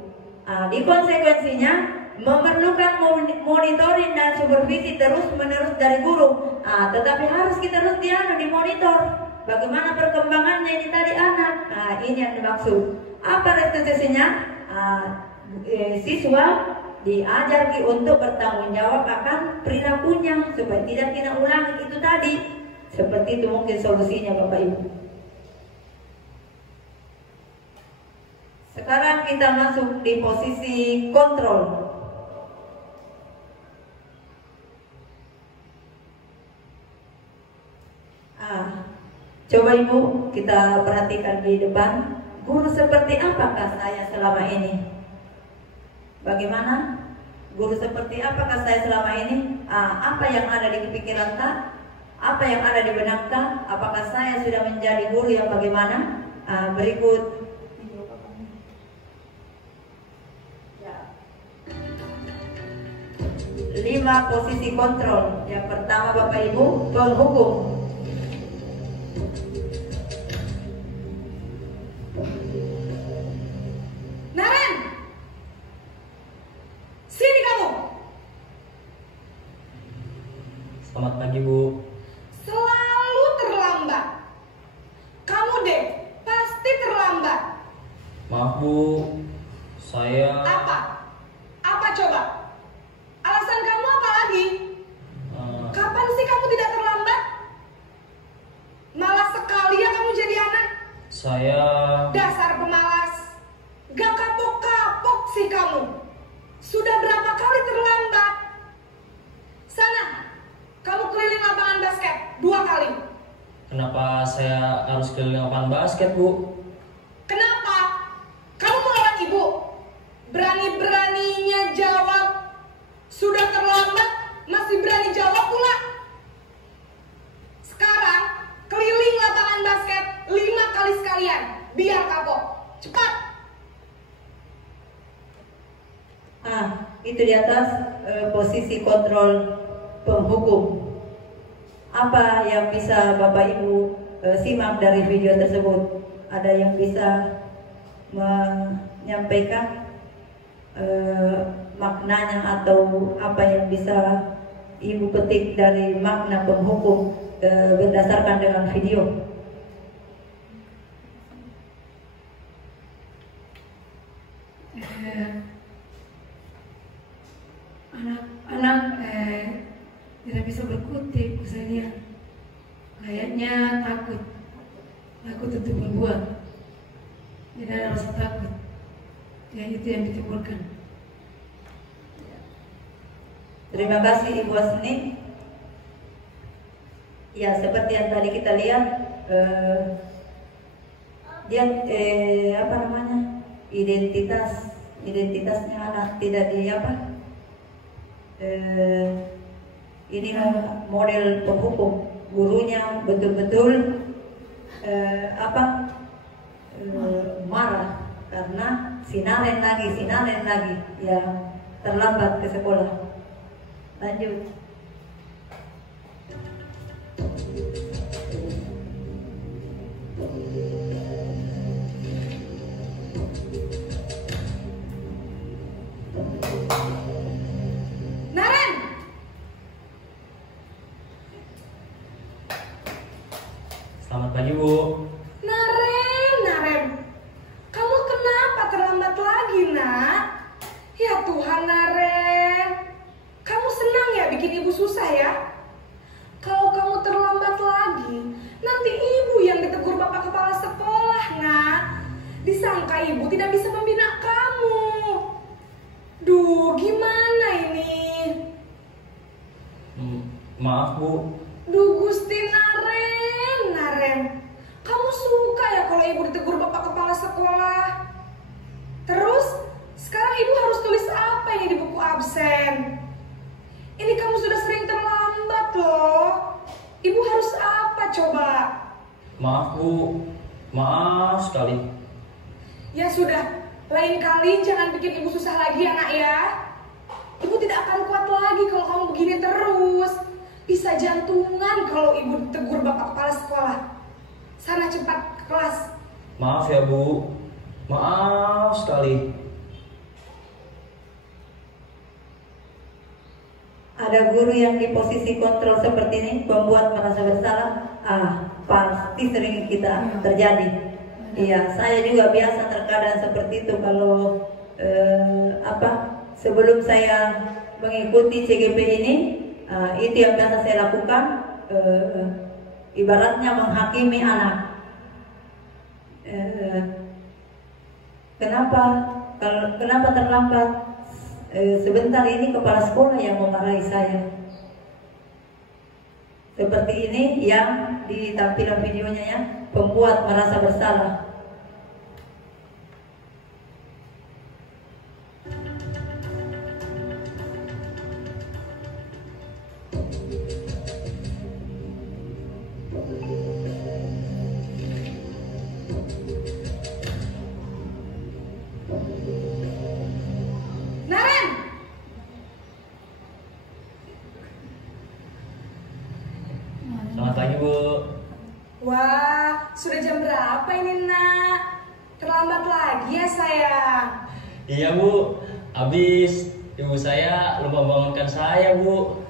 Di konsekuensinya memerlukan monitoring dan supervisi terus-menerus dari guru. Tetapi harus kita terus dimonitor bagaimana perkembangannya ini tadi anak. Ini yang dimaksud. Apa restitusinya? Siswa diajar untuk bertanggung jawab akan perilakunya supaya tidak ulangi itu tadi. Seperti itu mungkin solusinya Bapak Ibu. Sekarang kita masuk di posisi kontrol. Coba Ibu kita perhatikan di depan. Guru seperti apakah saya selama ini? Bagaimana? guru seperti apakah saya selama ini? Apa yang ada di pikiran tak? Apa yang ada di benak tak? Apakah saya sudah menjadi guru yang bagaimana? Berikut 5 posisi kontrol. Yang pertama Bapak Ibu, penghukum. Naren, sini kamu. Selamat pagi, Bu. Selalu terlambat. Kamu deh, pasti terlambat. Maaf, Bu. Saya Apa coba? Alasan kamu apa lagi? Kapan sih kamu tidak terlambat? Malas sekali ya kamu jadi anak. Saya Dasar pemalas. Gak kapok-kapok sih kamu. Sudah berapa kali terlambat? Sana, kamu keliling lapangan basket 2 kali. Kenapa saya harus keliling lapangan basket, Bu? Kenapa? Kamu melawan ibu. Berani-beraninya jawab. Sudah terlambat, masih berani jawab pula. Sekarang, keliling lapangan basket 5 kali sekalian. Biar kapok. Cepat. Itu di atas posisi kontrol penghukum. Apa yang bisa Bapak Ibu simak dari video tersebut? Ada yang bisa menyampaikan maknanya atau apa yang bisa Ibu petik dari makna penghukum berdasarkan dengan video? Anak-anak tidak bisa berkutik, misalnya kayaknya takut untuk berbuat, tidak ada rasa takut. Ya, itu yang ditimbulkan. Terima kasih Ibu Asni. Ya, seperti yang tadi kita lihat, dia identitasnya anak tidak inilah model penghukum. Gurunya betul-betul marah karena sinaren lagi ya, terlambat ke sekolah. Lanjut. Naren! Selamat pagi, Bu. Naren, kamu kenapa terlambat lagi, nak? Ya Tuhan, Naren, kamu senang ya bikin ibu susah ya? Kalau kamu terlambat lagi, nanti ibu yang ditegur bapak kepala sekolah, nak. Disangka ibu tidak bisa membina kamu. Duh, gimana ini? Maaf, Bu. Duh, Gusti Naren, kamu suka ya kalau ibu ditegur bapak kepala sekolah? Terus, sekarang ibu harus tulis apa ini di buku absen? Ini kamu sudah sering terlambat loh. Ibu harus apa coba? Maaf, Bu. Maaf sekali. Ya sudah, lain kali jangan bikin ibu susah lagi ya, nak ya. Ibu tidak akan kuat lagi kalau kamu begini terus. Bisa jantungan kalau ibu ditegur bapak kepala sekolah. Sana cepat ke kelas. Maaf ya, Bu. Maaf sekali. Ada guru yang di posisi kontrol seperti ini, membuat merasa bersalah. Pasti sering kita terjadi. Iya, saya juga biasa terkadang seperti itu kalau sebelum saya mengikuti CGP ini, itu yang biasa saya lakukan, ibaratnya menghakimi anak. Kenapa terlambat? Sebentar ini kepala sekolah yang memarahi saya. Seperti ini yang di tampilan videonya ya, pembuat merasa bersalah. Iya Bu, habis ibu saya lupa bangunkan saya Bu.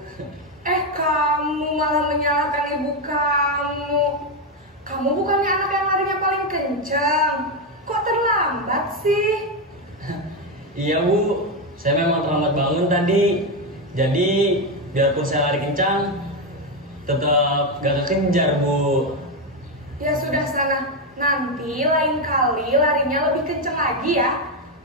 Kamu malah menyalahkan ibu kamu. Kamu bukannya anak yang larinya paling kencang. Kok terlambat sih? Iya Bu, saya memang terlambat bangun tadi. Jadi biarpun saya lari kencang, tetap gak kekejar Bu. Ya sudah sana, nanti lain kali larinya lebih kencang lagi ya,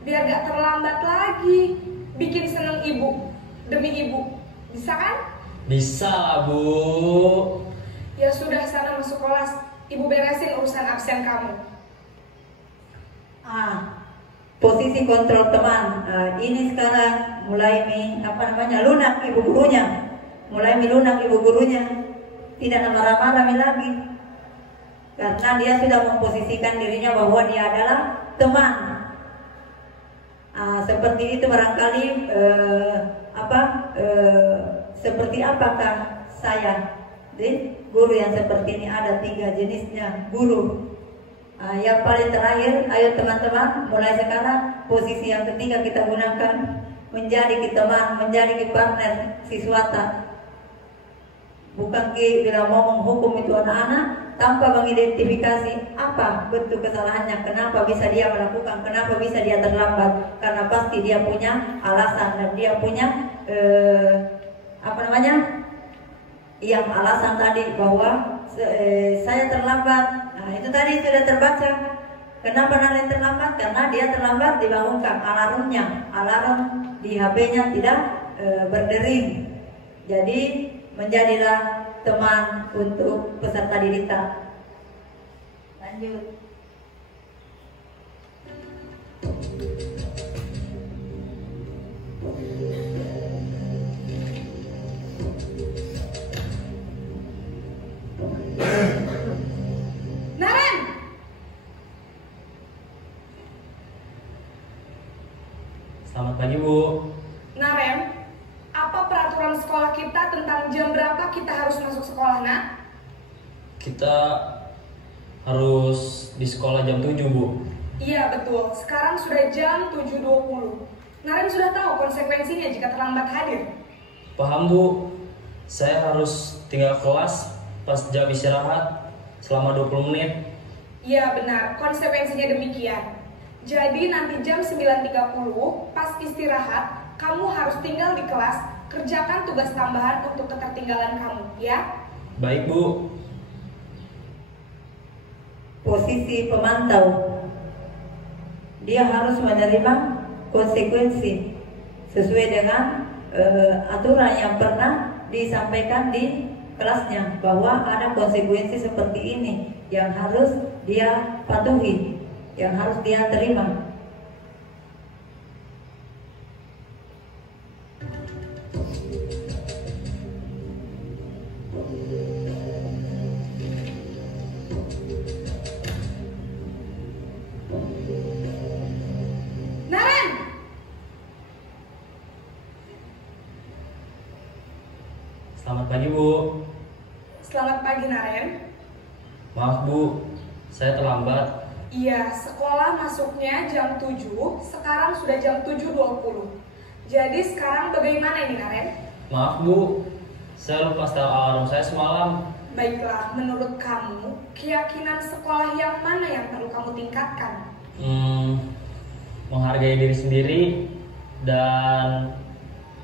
biar gak terlambat lagi. Bikin seneng ibu, demi ibu, bisa kan? Bisa lah Bu. Ya sudah sana masuk kelas, ibu beresin urusan absen kamu. Posisi kontrol teman. Ini sekarang mulai lunak ibu gurunya. Tidak marah-marah lagi. Karena dia sudah memposisikan dirinya bahwa dia adalah teman. Seperti itu barangkali seperti apakah saya guru yang seperti ini? Ada 3 jenisnya guru. Yang paling terakhir, ayo teman-teman, mulai sekarang posisi yang ketiga kita gunakan menjadi teman, menjadi partner siswata. Bukan bila mau menghukum itu anak-anak tanpa mengidentifikasi apa bentuk kesalahannya, kenapa bisa dia melakukan, kenapa bisa dia terlambat, karena pasti dia punya alasan dan dia punya yang alasan tadi bahwa saya terlambat. Nah itu tadi sudah terbaca. Kenapa Naren terlambat? Karena dia terlambat dibangunkan alarm di HP-nya tidak berdering. Jadi menjadilah teman untuk peserta didik. Lanjut. Naren! Selamat pagi Bu. Naren, apa peraturan sekolah kita tentang jam berapa kita harus masuk sekolah, nak? Kita harus di sekolah jam 7 Bu. Iya betul, sekarang sudah jam 7.20. Naren sudah tahu konsekuensinya jika terlambat hadir. Paham Bu, saya harus tinggal kelas pas jam istirahat selama 20 menit. Iya benar, konsekuensinya demikian. Jadi nanti jam 9.30 pas istirahat, kamu harus tinggal di kelas, kerjakan tugas tambahan untuk ketertinggalan kamu, ya? Baik Bu. Posisi pemantau. Dia harus menerima konsekuensi sesuai dengan aturan yang pernah disampaikan di kelasnya, bahwa ada konsekuensi seperti ini yang harus dia patuhi, yang harus dia terima. Naren! Selamat pagi Bu. Selamat pagi Naren. Maaf Bu, saya terlambat. Iya, sekolah masuknya jam 7, sekarang sudah jam 7.20. Jadi sekarang bagaimana ini Naren? Maaf Bu, saya lupa setel alarm saya semalam. Baiklah, menurut kamu, keyakinan sekolah yang mana yang perlu kamu tingkatkan? Menghargai diri sendiri dan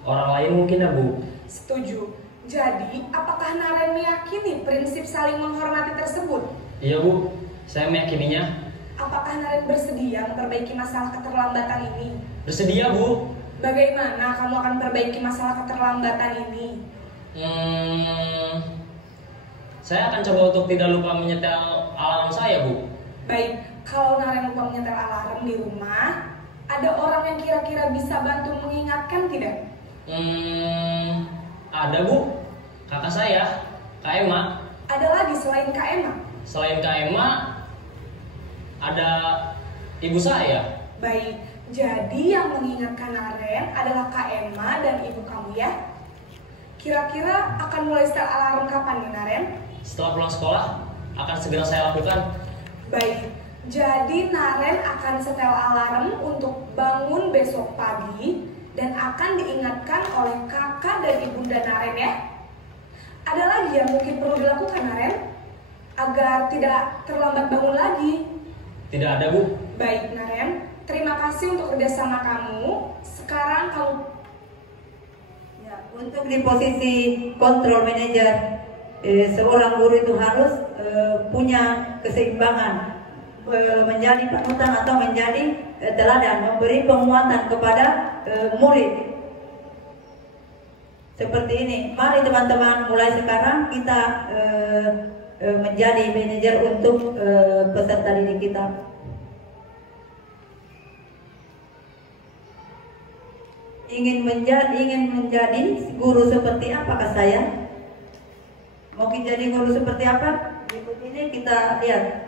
orang lain mungkin ya Bu. Setuju. Jadi, apakah Naren meyakini prinsip saling menghormati tersebut? Iya Bu, saya meyakininya. Apakah Naren bersedia memperbaiki masalah keterlambatan ini? Bersedia Bu. Bagaimana kamu akan perbaiki masalah keterlambatan ini? Saya akan coba untuk tidak lupa menyetel alarm saya Bu. Baik, kalau Naren lupa menyetel alarm di rumah, ada orang yang kira-kira bisa bantu mengingatkan tidak? Ada Bu, kakak saya, Kak Emma. Ada lagi selain Kak Emma? Selain Kak Emma, ada ibu saya. Baik, jadi yang mengingatkan Naren adalah Kak Emma dan ibu kamu ya? Kira-kira akan mulai setel alarm kapan nih Naren? Setelah pulang sekolah, akan segera saya lakukan. Baik, Jadi Naren akan setel alarm untuk bangun besok pagi dan akan diingatkan oleh kakak dan ibunda Naren ya. Ada lagi yang mungkin perlu dilakukan Naren agar tidak terlambat bangun lagi? Tidak ada, Bu. Baik Naren, terima kasih untuk kerjasama kamu. Sekarang kamu Ya, untuk di posisi control manager, seorang guru itu harus punya keseimbangan, menjadi panutan atau menjadi teladan, memberi penguatan kepada murid. Seperti ini. Mari teman-teman, mulai sekarang kita menjadi manajer untuk peserta didik kita. Ingin menjadi guru seperti apakah saya? Mau jadi guru seperti apa? Berikut ini kita lihat.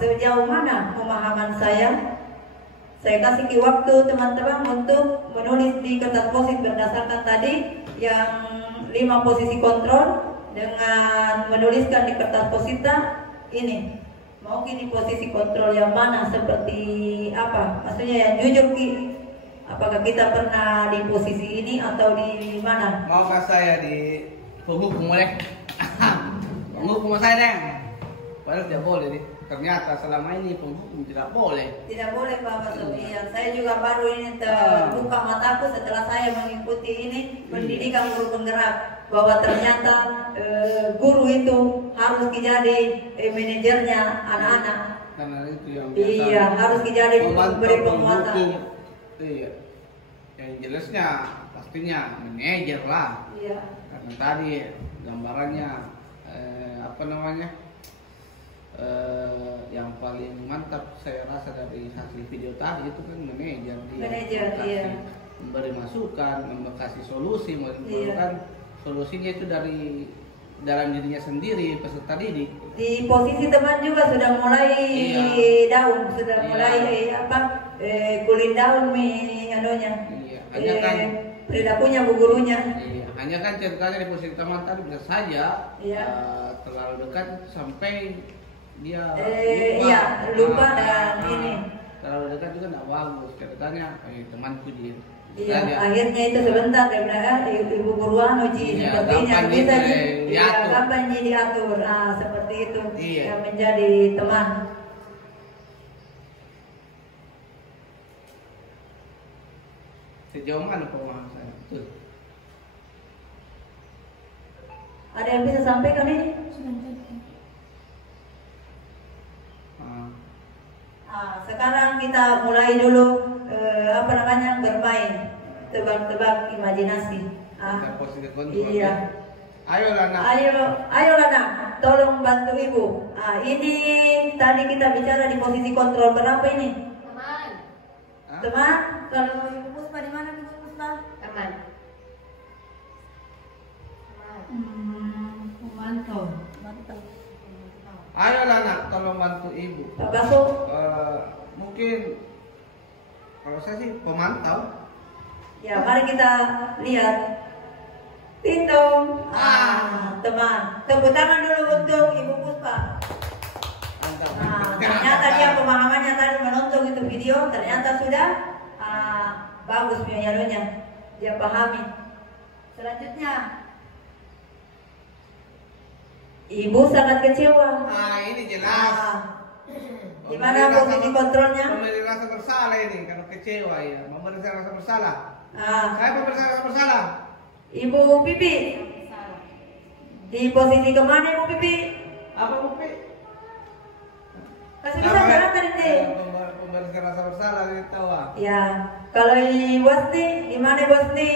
Sejauh mana pemahaman saya? Saya kasih waktu teman-teman untuk menulis di kertas posit berdasarkan tadi yang 5 posisi kontrol dengan menuliskan di kertas posita ini. Mau di posisi kontrol yang mana, seperti apa? Maksudnya yang jujur Ki. Apakah kita pernah di posisi ini atau di mana? Maukah saya di penghukum oleh penghukum saya deh? Padahal tidak boleh nih. Ternyata selama ini penghukum tidak boleh. Tidak boleh Pak Masuk. Iya, saya juga baru ini terbuka mataku setelah saya mengikuti ini pendidikan guru penggerak, bahwa ternyata guru itu harus jadi manajernya anak-anak. Karena itu yang Iya, harus jadi memberi penguatan. Iya. Yang jelasnya pastinya manajer lah. Iya. Karena tadi gambarannya apa namanya? Yang paling mantap saya rasa dari hasil video tadi itu kan manajer, dia Manajer, iya. memberi masukan, memberi solusi, menemukan solusinya itu dari dalam dirinya sendiri peserta didik. Di posisi teman juga sudah mulai daun, sudah mulai kulin daun anunya. Iya, hanya kan perilakunya bu gurunya. Iya, hanya kan ceritanya di posisi teman tadi bisa saja terlalu dekat sampai dia lupa dan ini terlalu dekat juga tidak bagus ceritanya. Temanku dia akhirnya itu sebentar dia bilang ibu guruan uji sepertinya bisa kapan diatur. Seperti itu yang menjadi teman. Sejauh mana pemahaman saya? Betul. Ada yang bisa sampaikan ini? Sekarang kita mulai dulu bermain, tebak-tebak imajinasi. Iya. Ayolah nak. Ayolah nak, tolong bantu ibu. Ini tadi kita bicara di posisi kontrol berapa ini? Teman. Kalau ibu Puspa di mana ibu Puspa? Teman. Memantau. Ayolah nak, tolong bantu ibu. Pak Baso. Mungkin kalau saya sih pemantau. Ya, mari kita lihat. Tintung. Teman. Tepuk tangan dulu untuk Ibu Puspa. Ternyata dia pemahamannya tadi menonton itu video, ternyata sudah bagus penyalunya. Dia pahami. Selanjutnya, Ibu sangat kecewa. Ini jelas. Gimana posisi kontrolnya? Memberi rasa bersalah ini, kalau kecewa ya, memberi rasa bersalah. Saya memberi rasa bersalah. Ibu Pipi. Di posisi kemana Ibu Pipi? Apa Bu Pipi? Kasih bisa berangkat ini. Memberi rasa bersalah ini tahu. Ya, kalau Ibu Wasni, di mana Ibu Wasni?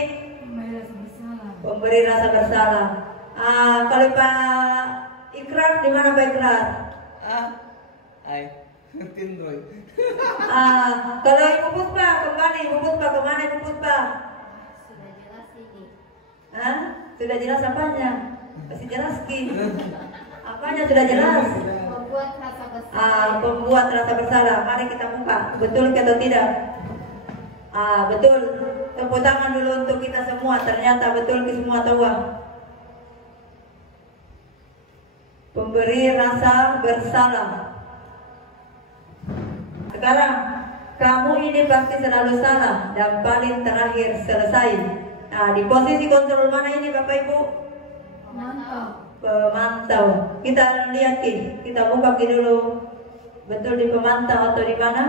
Memberi rasa bersalah. Kalau Pak Ikrar, di mana Pak Ikrar? Tindroy. Kalau Ibu Puspa, kemana Ibu Puspa? Kemana Ibu Puspa? Sudah jelas ini. Sudah jelas apanya? Kasih jelas Ki. Apanya sudah jelas? Membuat rasa bersalah. Membuat rasa bersalah. Mari kita buka. Betul atau tidak? Betul. Tepuk tangan dulu untuk kita semua. Ternyata betul Ki semua tahu. pemberi rasa bersalah. Sekarang kamu ini pasti selalu salah dan paling terakhir selesai. Nah, di posisi kontrol mana ini Bapak Ibu? Pemantau. Kita lihat kita buka dulu. Betul di pemantau atau di mana?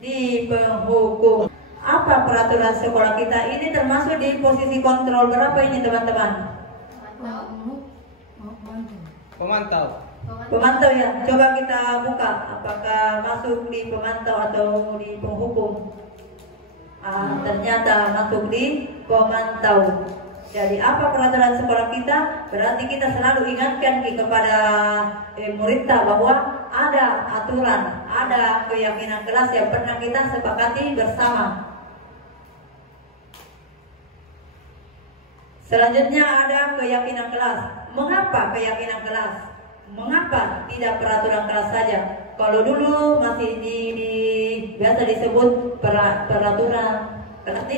Di penghukum. Apa peraturan sekolah kita? Ini termasuk di posisi kontrol berapa ini teman-teman? Pemantau. Pemantau ya. Coba kita buka. Apakah masuk di pemantau atau di penghukum? Ternyata masuk di pemantau. Jadi apa peraturan sekolah kita? Berarti kita selalu ingatkan kepada murid bahwa ada aturan, ada keyakinan kelas yang pernah kita sepakati bersama. Selanjutnya ada keyakinan kelas. Mengapa keyakinan kelas? Mengapa tidak peraturan kelas saja? Kalau dulu masih biasa disebut peraturan kelas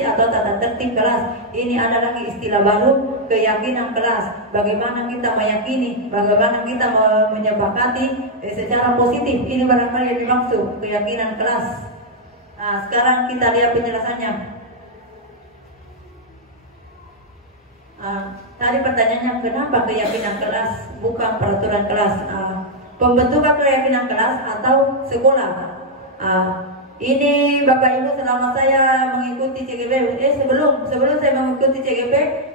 atau tata tertib kelas. Ini ada lagi istilah baru, keyakinan kelas. Bagaimana kita meyakini, bagaimana kita menyepakati secara positif. Ini barangkali yang dimaksud keyakinan kelas. Nah, sekarang kita lihat penjelasannya. Tadi pertanyaannya kenapa keyakinan kelas bukan peraturan kelas? Pembentukan keyakinan kelas atau sekolah. Ini Bapak Ibu selama saya mengikuti CGP, sebelum saya mengikuti CGP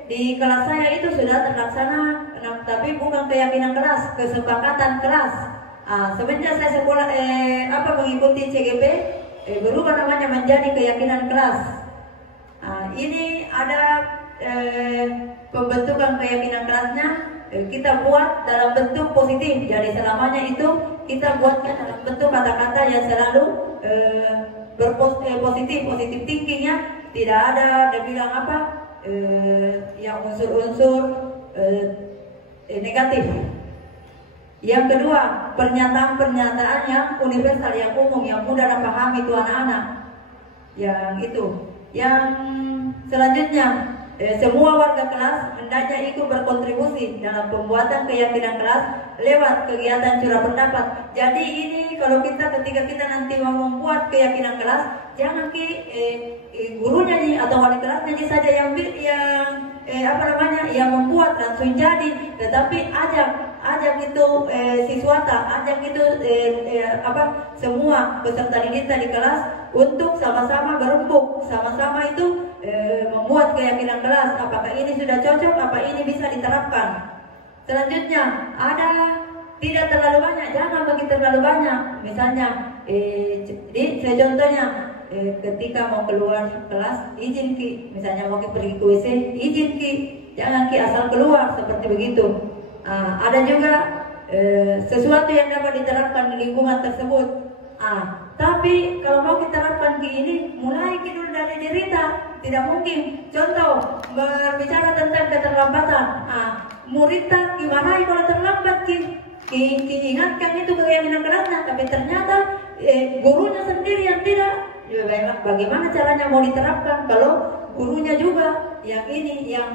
di kelas saya itu sudah terlaksana, tapi bukan keyakinan kelas, kesepakatan kelas. Semenjak saya sekolah mengikuti CGP, berubah namanya menjadi keyakinan kelas. Ini ada pembentukan keyakinan kelasnya. Kita buat dalam bentuk positif. Jadi selamanya itu kita buatkan dalam bentuk kata-kata yang selalu positif thinkingnya. Tidak ada dia bilang yang unsur-unsur negatif. Yang kedua, pernyataan-pernyataan yang universal, yang umum, yang mudah dipahami itu anak-anak. Yang itu. Yang selanjutnya, semua warga kelas hendaknya ikut berkontribusi dalam pembuatan keyakinan kelas lewat kegiatan curah pendapat. Jadi ini kalau ketika kita nanti mau membuat keyakinan kelas, jangan gurunya atau wali kelasnya saja yang membuat langsung jadi, tetapi ajak itu siswata, ajak itu semua peserta didik di kelas untuk sama-sama berembuk, sama-sama itu membuat keyakinan kelas. Apakah ini sudah cocok, apa ini bisa diterapkan. Selanjutnya ada tidak terlalu banyak, jangan bagi terlalu banyak. Misalnya contohnya ketika mau keluar kelas izin misalnya mau pergi ke WC izin jangan asal keluar seperti begitu. Ada juga sesuatu yang dapat diterapkan di lingkungan tersebut. Tapi kalau mau kita terapkan ini, mulai dulu dari derita. Tidak mungkin. Contoh, berbicara tentang keterlambatan. Muridnya gimana kalau terlambat ingatkan itu keyakinan kelasnya, tapi ternyata gurunya sendiri yang tidak. Bagaimana caranya mau diterapkan kalau gurunya juga yang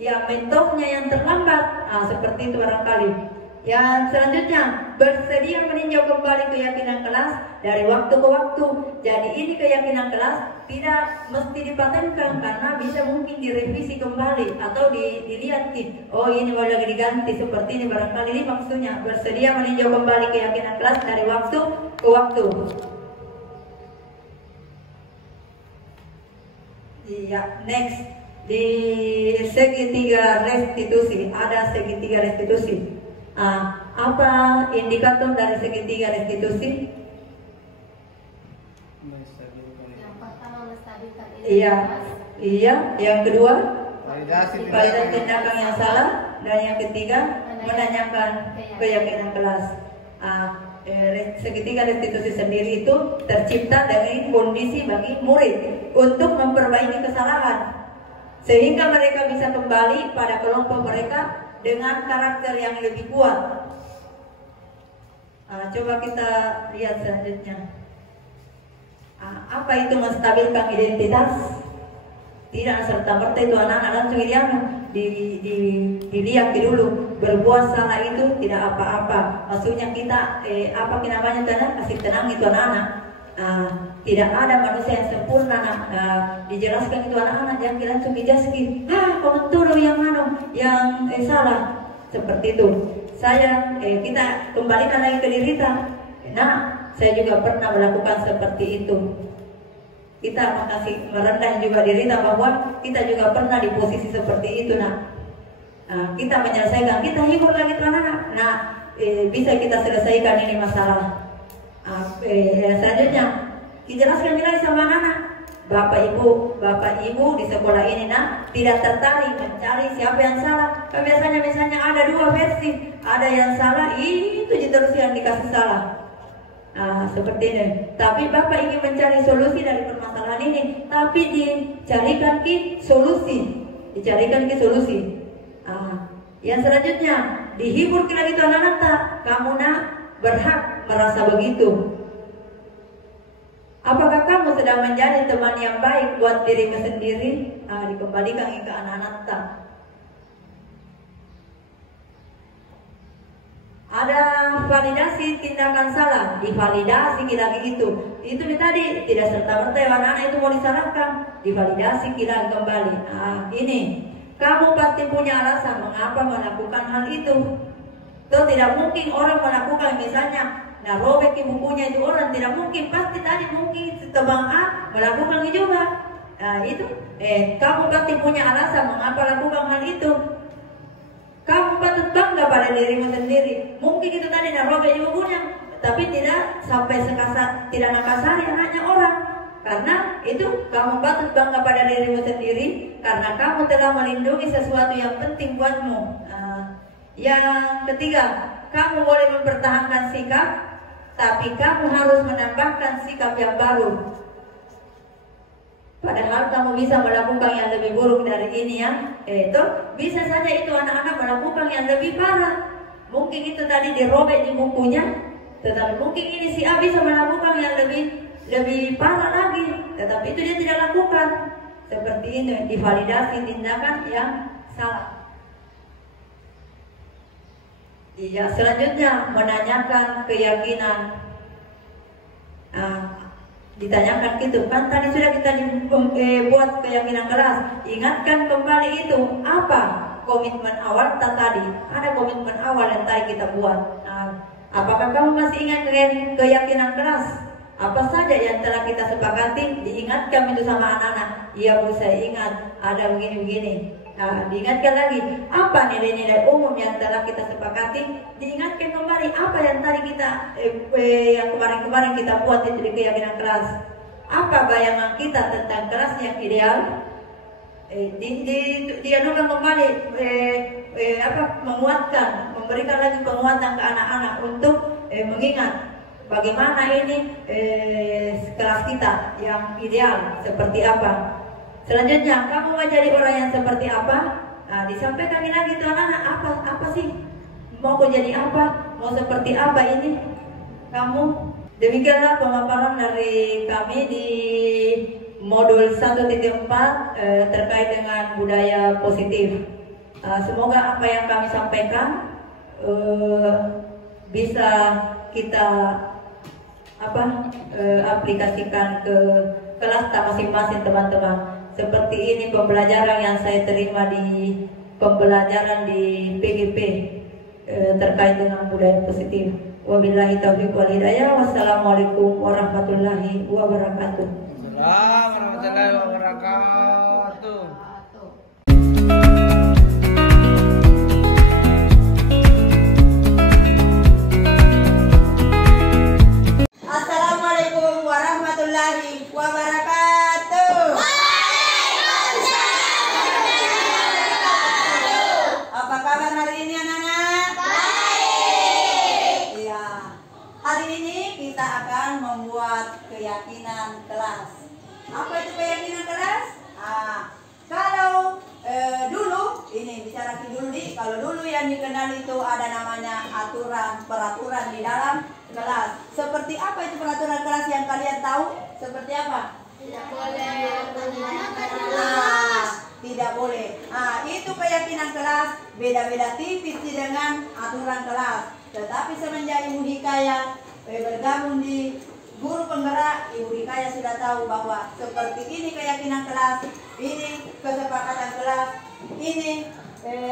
mentornya yang terlambat? Seperti itu barangkali. Yang selanjutnya, bersedia meninjau kembali keyakinan kelas dari waktu ke waktu. Jadi ini keyakinan kelas tidak mesti dipatenkan, karena bisa mungkin direvisi kembali atau dilihat oh ini mau lagi diganti seperti ini, barangkali ini maksudnya bersedia meninjau kembali keyakinan kelas dari waktu ke waktu. Iya, next di segitiga restitusi ada segitiga restitusi. Apa indikator dari segitiga restitusi? Yang pertama menstabilkan Iya. Yang kedua, Validasi tindakan yang salah, dan yang ketiga menanyakan keyakinan kelas. Segitiga restitusi sendiri itu tercipta dari kondisi bagi murid untuk memperbaiki kesalahan, sehingga mereka bisa kembali pada kelompok mereka dengan karakter yang lebih kuat. Coba kita lihat selanjutnya. Apa itu menstabilkan identitas? Tidak serta-merta itu anak-anak langsung dilihat dulu. Berbuat salah itu tidak apa-apa. Maksudnya kita apa namanya kasih tenang itu anak-anak. Tidak ada manusia yang sempurna. Dijelaskan itu anak-anak yang langsung dijaskin. Kamu tuh yang salah. Seperti itu. Kita kembalikan lagi ke diri kita. Saya juga pernah melakukan seperti itu. Kita makasih merendah juga diri kita bahwa kita juga pernah di posisi seperti itu. Kita menyelesaikan, kita hibur lagi anak-anak. Bisa kita selesaikan ini masalah. Selanjutnya dijelaskan lagi sama anak-anak. Bapak ibu di sekolah ini tidak tertarik mencari siapa yang salah. Biasanya misalnya ada dua versi, ada yang salah, itu terus yang dikasih salah. Seperti ini. Tapi Bapak ingin mencari solusi dari permasalahan ini, tapi dicarikan ke solusi. Yang selanjutnya dihibur lagi itu anak-anak. Kamu berhak merasa begitu. Apakah kamu sedang menjadi teman yang baik buat dirimu sendiri? Dikembalikan ke anak-anak. Ada validasi tindakan salah, divalidasi lagi itu tadi tidak serta-merta anak-anak itu mau disalahkan, divalidasi lagi kembali. Ini kamu pasti punya alasan mengapa melakukan hal itu. Tidak mungkin orang melakukan misalnya robek bukunya itu orang, tidak mungkin, pasti tadi mungkin teman A melakukan juga. Kamu pasti punya alasan mengapa lakukan hal itu. Kamu patut bangga pada dirimu sendiri. Mungkin itu tadi robek bukunya, tapi tidak sampai tidak nakasari anaknya orang. Karena itu kamu patut bangga pada dirimu sendiri karena kamu telah melindungi sesuatu yang penting buatmu. Yang ketiga, kamu boleh mempertahankan sikap, tapi kamu harus menambahkan sikap yang baru. Padahal kamu bisa melakukan yang lebih buruk dari ini bisa saja itu anak-anak melakukan yang lebih parah. Mungkin itu tadi dirobek di bukunya, tetapi mungkin ini si A bisa melakukan yang lebih parah lagi, tetapi itu dia tidak lakukan. Seperti ini, divalidasi tindakan yang salah. Selanjutnya menanyakan keyakinan. Ditanyakan gitu kan tadi sudah kita buat keyakinan keras. Ingatkan kembali itu apa komitmen awal tadi. Ada komitmen awal yang tadi kita buat. Apakah kamu masih ingat dengan keyakinan keras? Apa saja yang telah kita sepakati? Diingatkan itu sama anak-anak. Iya Bu, saya ingat ada begini-begini. Diingatkan lagi apa nilai-nilai umum yang telah kita sepakati. Diingatkan kembali apa yang tadi kita yang kemarin-kemarin kita buat itu di keyakinan keras. Apa bayangan kita tentang keras yang ideal? Dianukan kembali menguatkan, memberikan lagi penguatan ke anak-anak untuk mengingat bagaimana ini kelas kita yang ideal seperti apa. Selanjutnya, kamu mau jadi orang yang seperti apa? Disampaikan lagi tuh anak-anak, apa sih? Mau jadi apa? Mau seperti apa ini? Kamu? Demikianlah pemaparan dari kami di modul 1.4 terkait dengan budaya positif. Semoga apa yang kami sampaikan bisa kita aplikasikan ke kelas masing-masing teman-teman. Seperti ini pembelajaran yang saya terima di pembelajaran di PGP terkait dengan budaya positif. Wabillahi taufiq wal hidayah. Wassalamualaikum warahmatullahi wabarakatuh. Waalaikumsalam warahmatullahi wabarakatuh. Assalamualaikum warahmatullahi wabarakatuh. Apa kabar hari ini anak-anak? Baik. Iya. Hari ini kita akan membuat keyakinan kelas. Apa itu keyakinan kelas? Kalau dulu ini bicara dulu nih. Kalau dulu yang dikenal itu ada namanya peraturan di dalam kelas. Seperti apa itu peraturan kelas yang kalian tahu? Seperti apa? Tidak boleh. Tidak boleh. Itu keyakinan kelas, beda-beda tipis dengan aturan kelas. Tetapi semenjak Ibu Hikayat bergabung di Guru Penggerak, Ibu Hikayat sudah tahu bahwa seperti ini keyakinan kelas, ini kesepakatan kelas, ini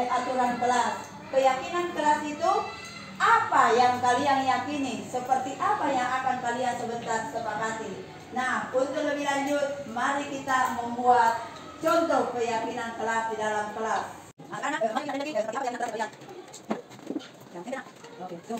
aturan kelas. Keyakinan kelas itu apa yang kalian yakini, seperti apa yang akan kalian sepakati. Nah, untuk lebih lanjut, mari kita membuat contoh keyakinan kelas di dalam kelas. Anak-anak, mari kita lagi seperti apa yang telah kalian. Oke, so.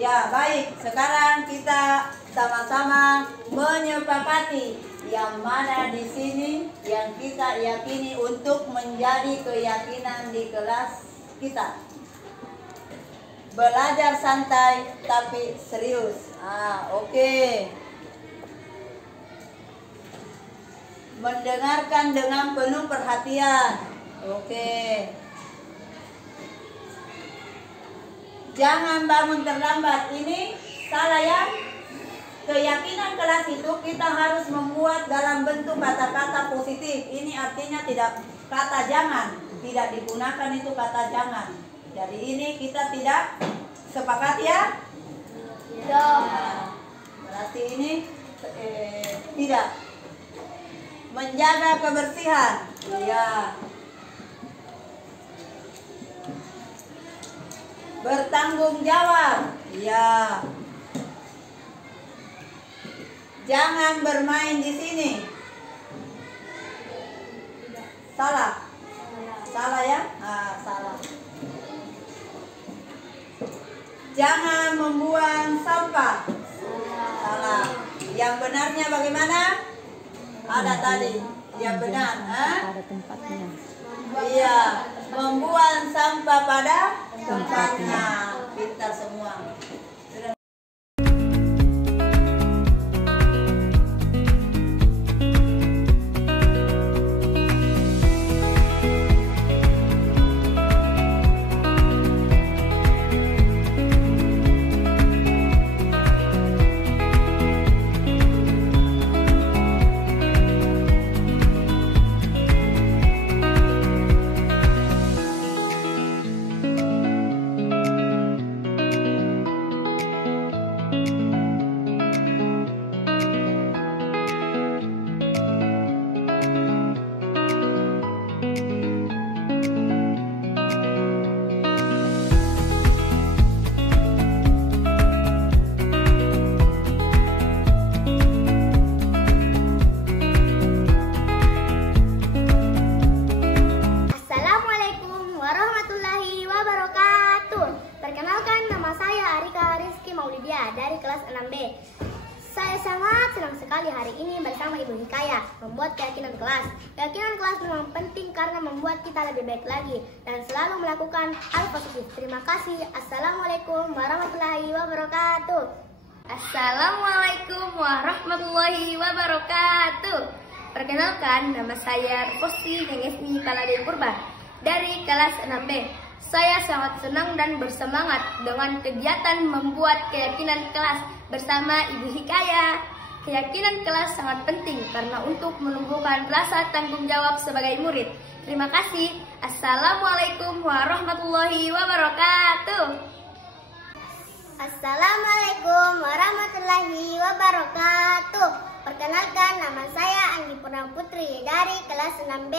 Ya, baik. Sekarang kita sama-sama menyepakati yang mana di sini yang kita yakini untuk menjadi keyakinan di kelas kita. Belajar santai tapi serius. Oke. Mendengarkan dengan penuh perhatian. Oke. Jangan bangun terlambat. Ini salah ya. Keyakinan kelas itu kita harus membuat dalam bentuk kata-kata positif. Ini artinya tidak kata jangan. Tidak digunakan itu kata jangan. Jadi ini kita tidak sepakat ya. Tidak. Berarti ini tidak. Menjaga kebersihan. Iya. Bertanggung jawab. Ya. Jangan bermain di sini. Salah. Salah ya? Salah. Jangan membuang sampah. Salah. Yang benarnya bagaimana? Ada tadi. Yang benar. Ada tempatnya. Iya. Membuang sampah pada tempatnya. Pintar semua. Dari kelas 6B. Saya sangat senang sekali hari ini bersama Ibu Hikayat membuat keyakinan kelas. Keyakinan kelas memang penting karena membuat kita lebih baik lagi dan selalu melakukan hal positif. Terima kasih. Assalamualaikum warahmatullahi wabarakatuh. Assalamualaikum warahmatullahi wabarakatuh. Perkenalkan, nama saya Rosti Nengesni Paladin Purba dari kelas 6B. Saya sangat senang dan bersemangat dengan kegiatan membuat keyakinan kelas bersama Ibu Hikayat. Keyakinan kelas sangat penting karena untuk menumbuhkan rasa tanggung jawab sebagai murid. Terima kasih. Assalamualaikum warahmatullahi wabarakatuh. Assalamualaikum warahmatullahi wabarakatuh. Perkenalkan, nama saya Anggi Purnama Putri dari kelas 6B.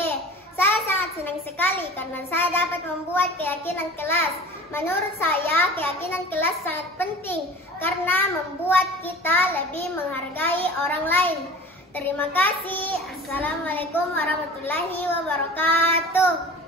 Saya sangat senang sekali karena saya dapat membuat keyakinan kelas. Menurut saya, keyakinan kelas sangat penting karena membuat kita lebih menghargai orang lain. Terima kasih. Assalamualaikum warahmatullahi wabarakatuh.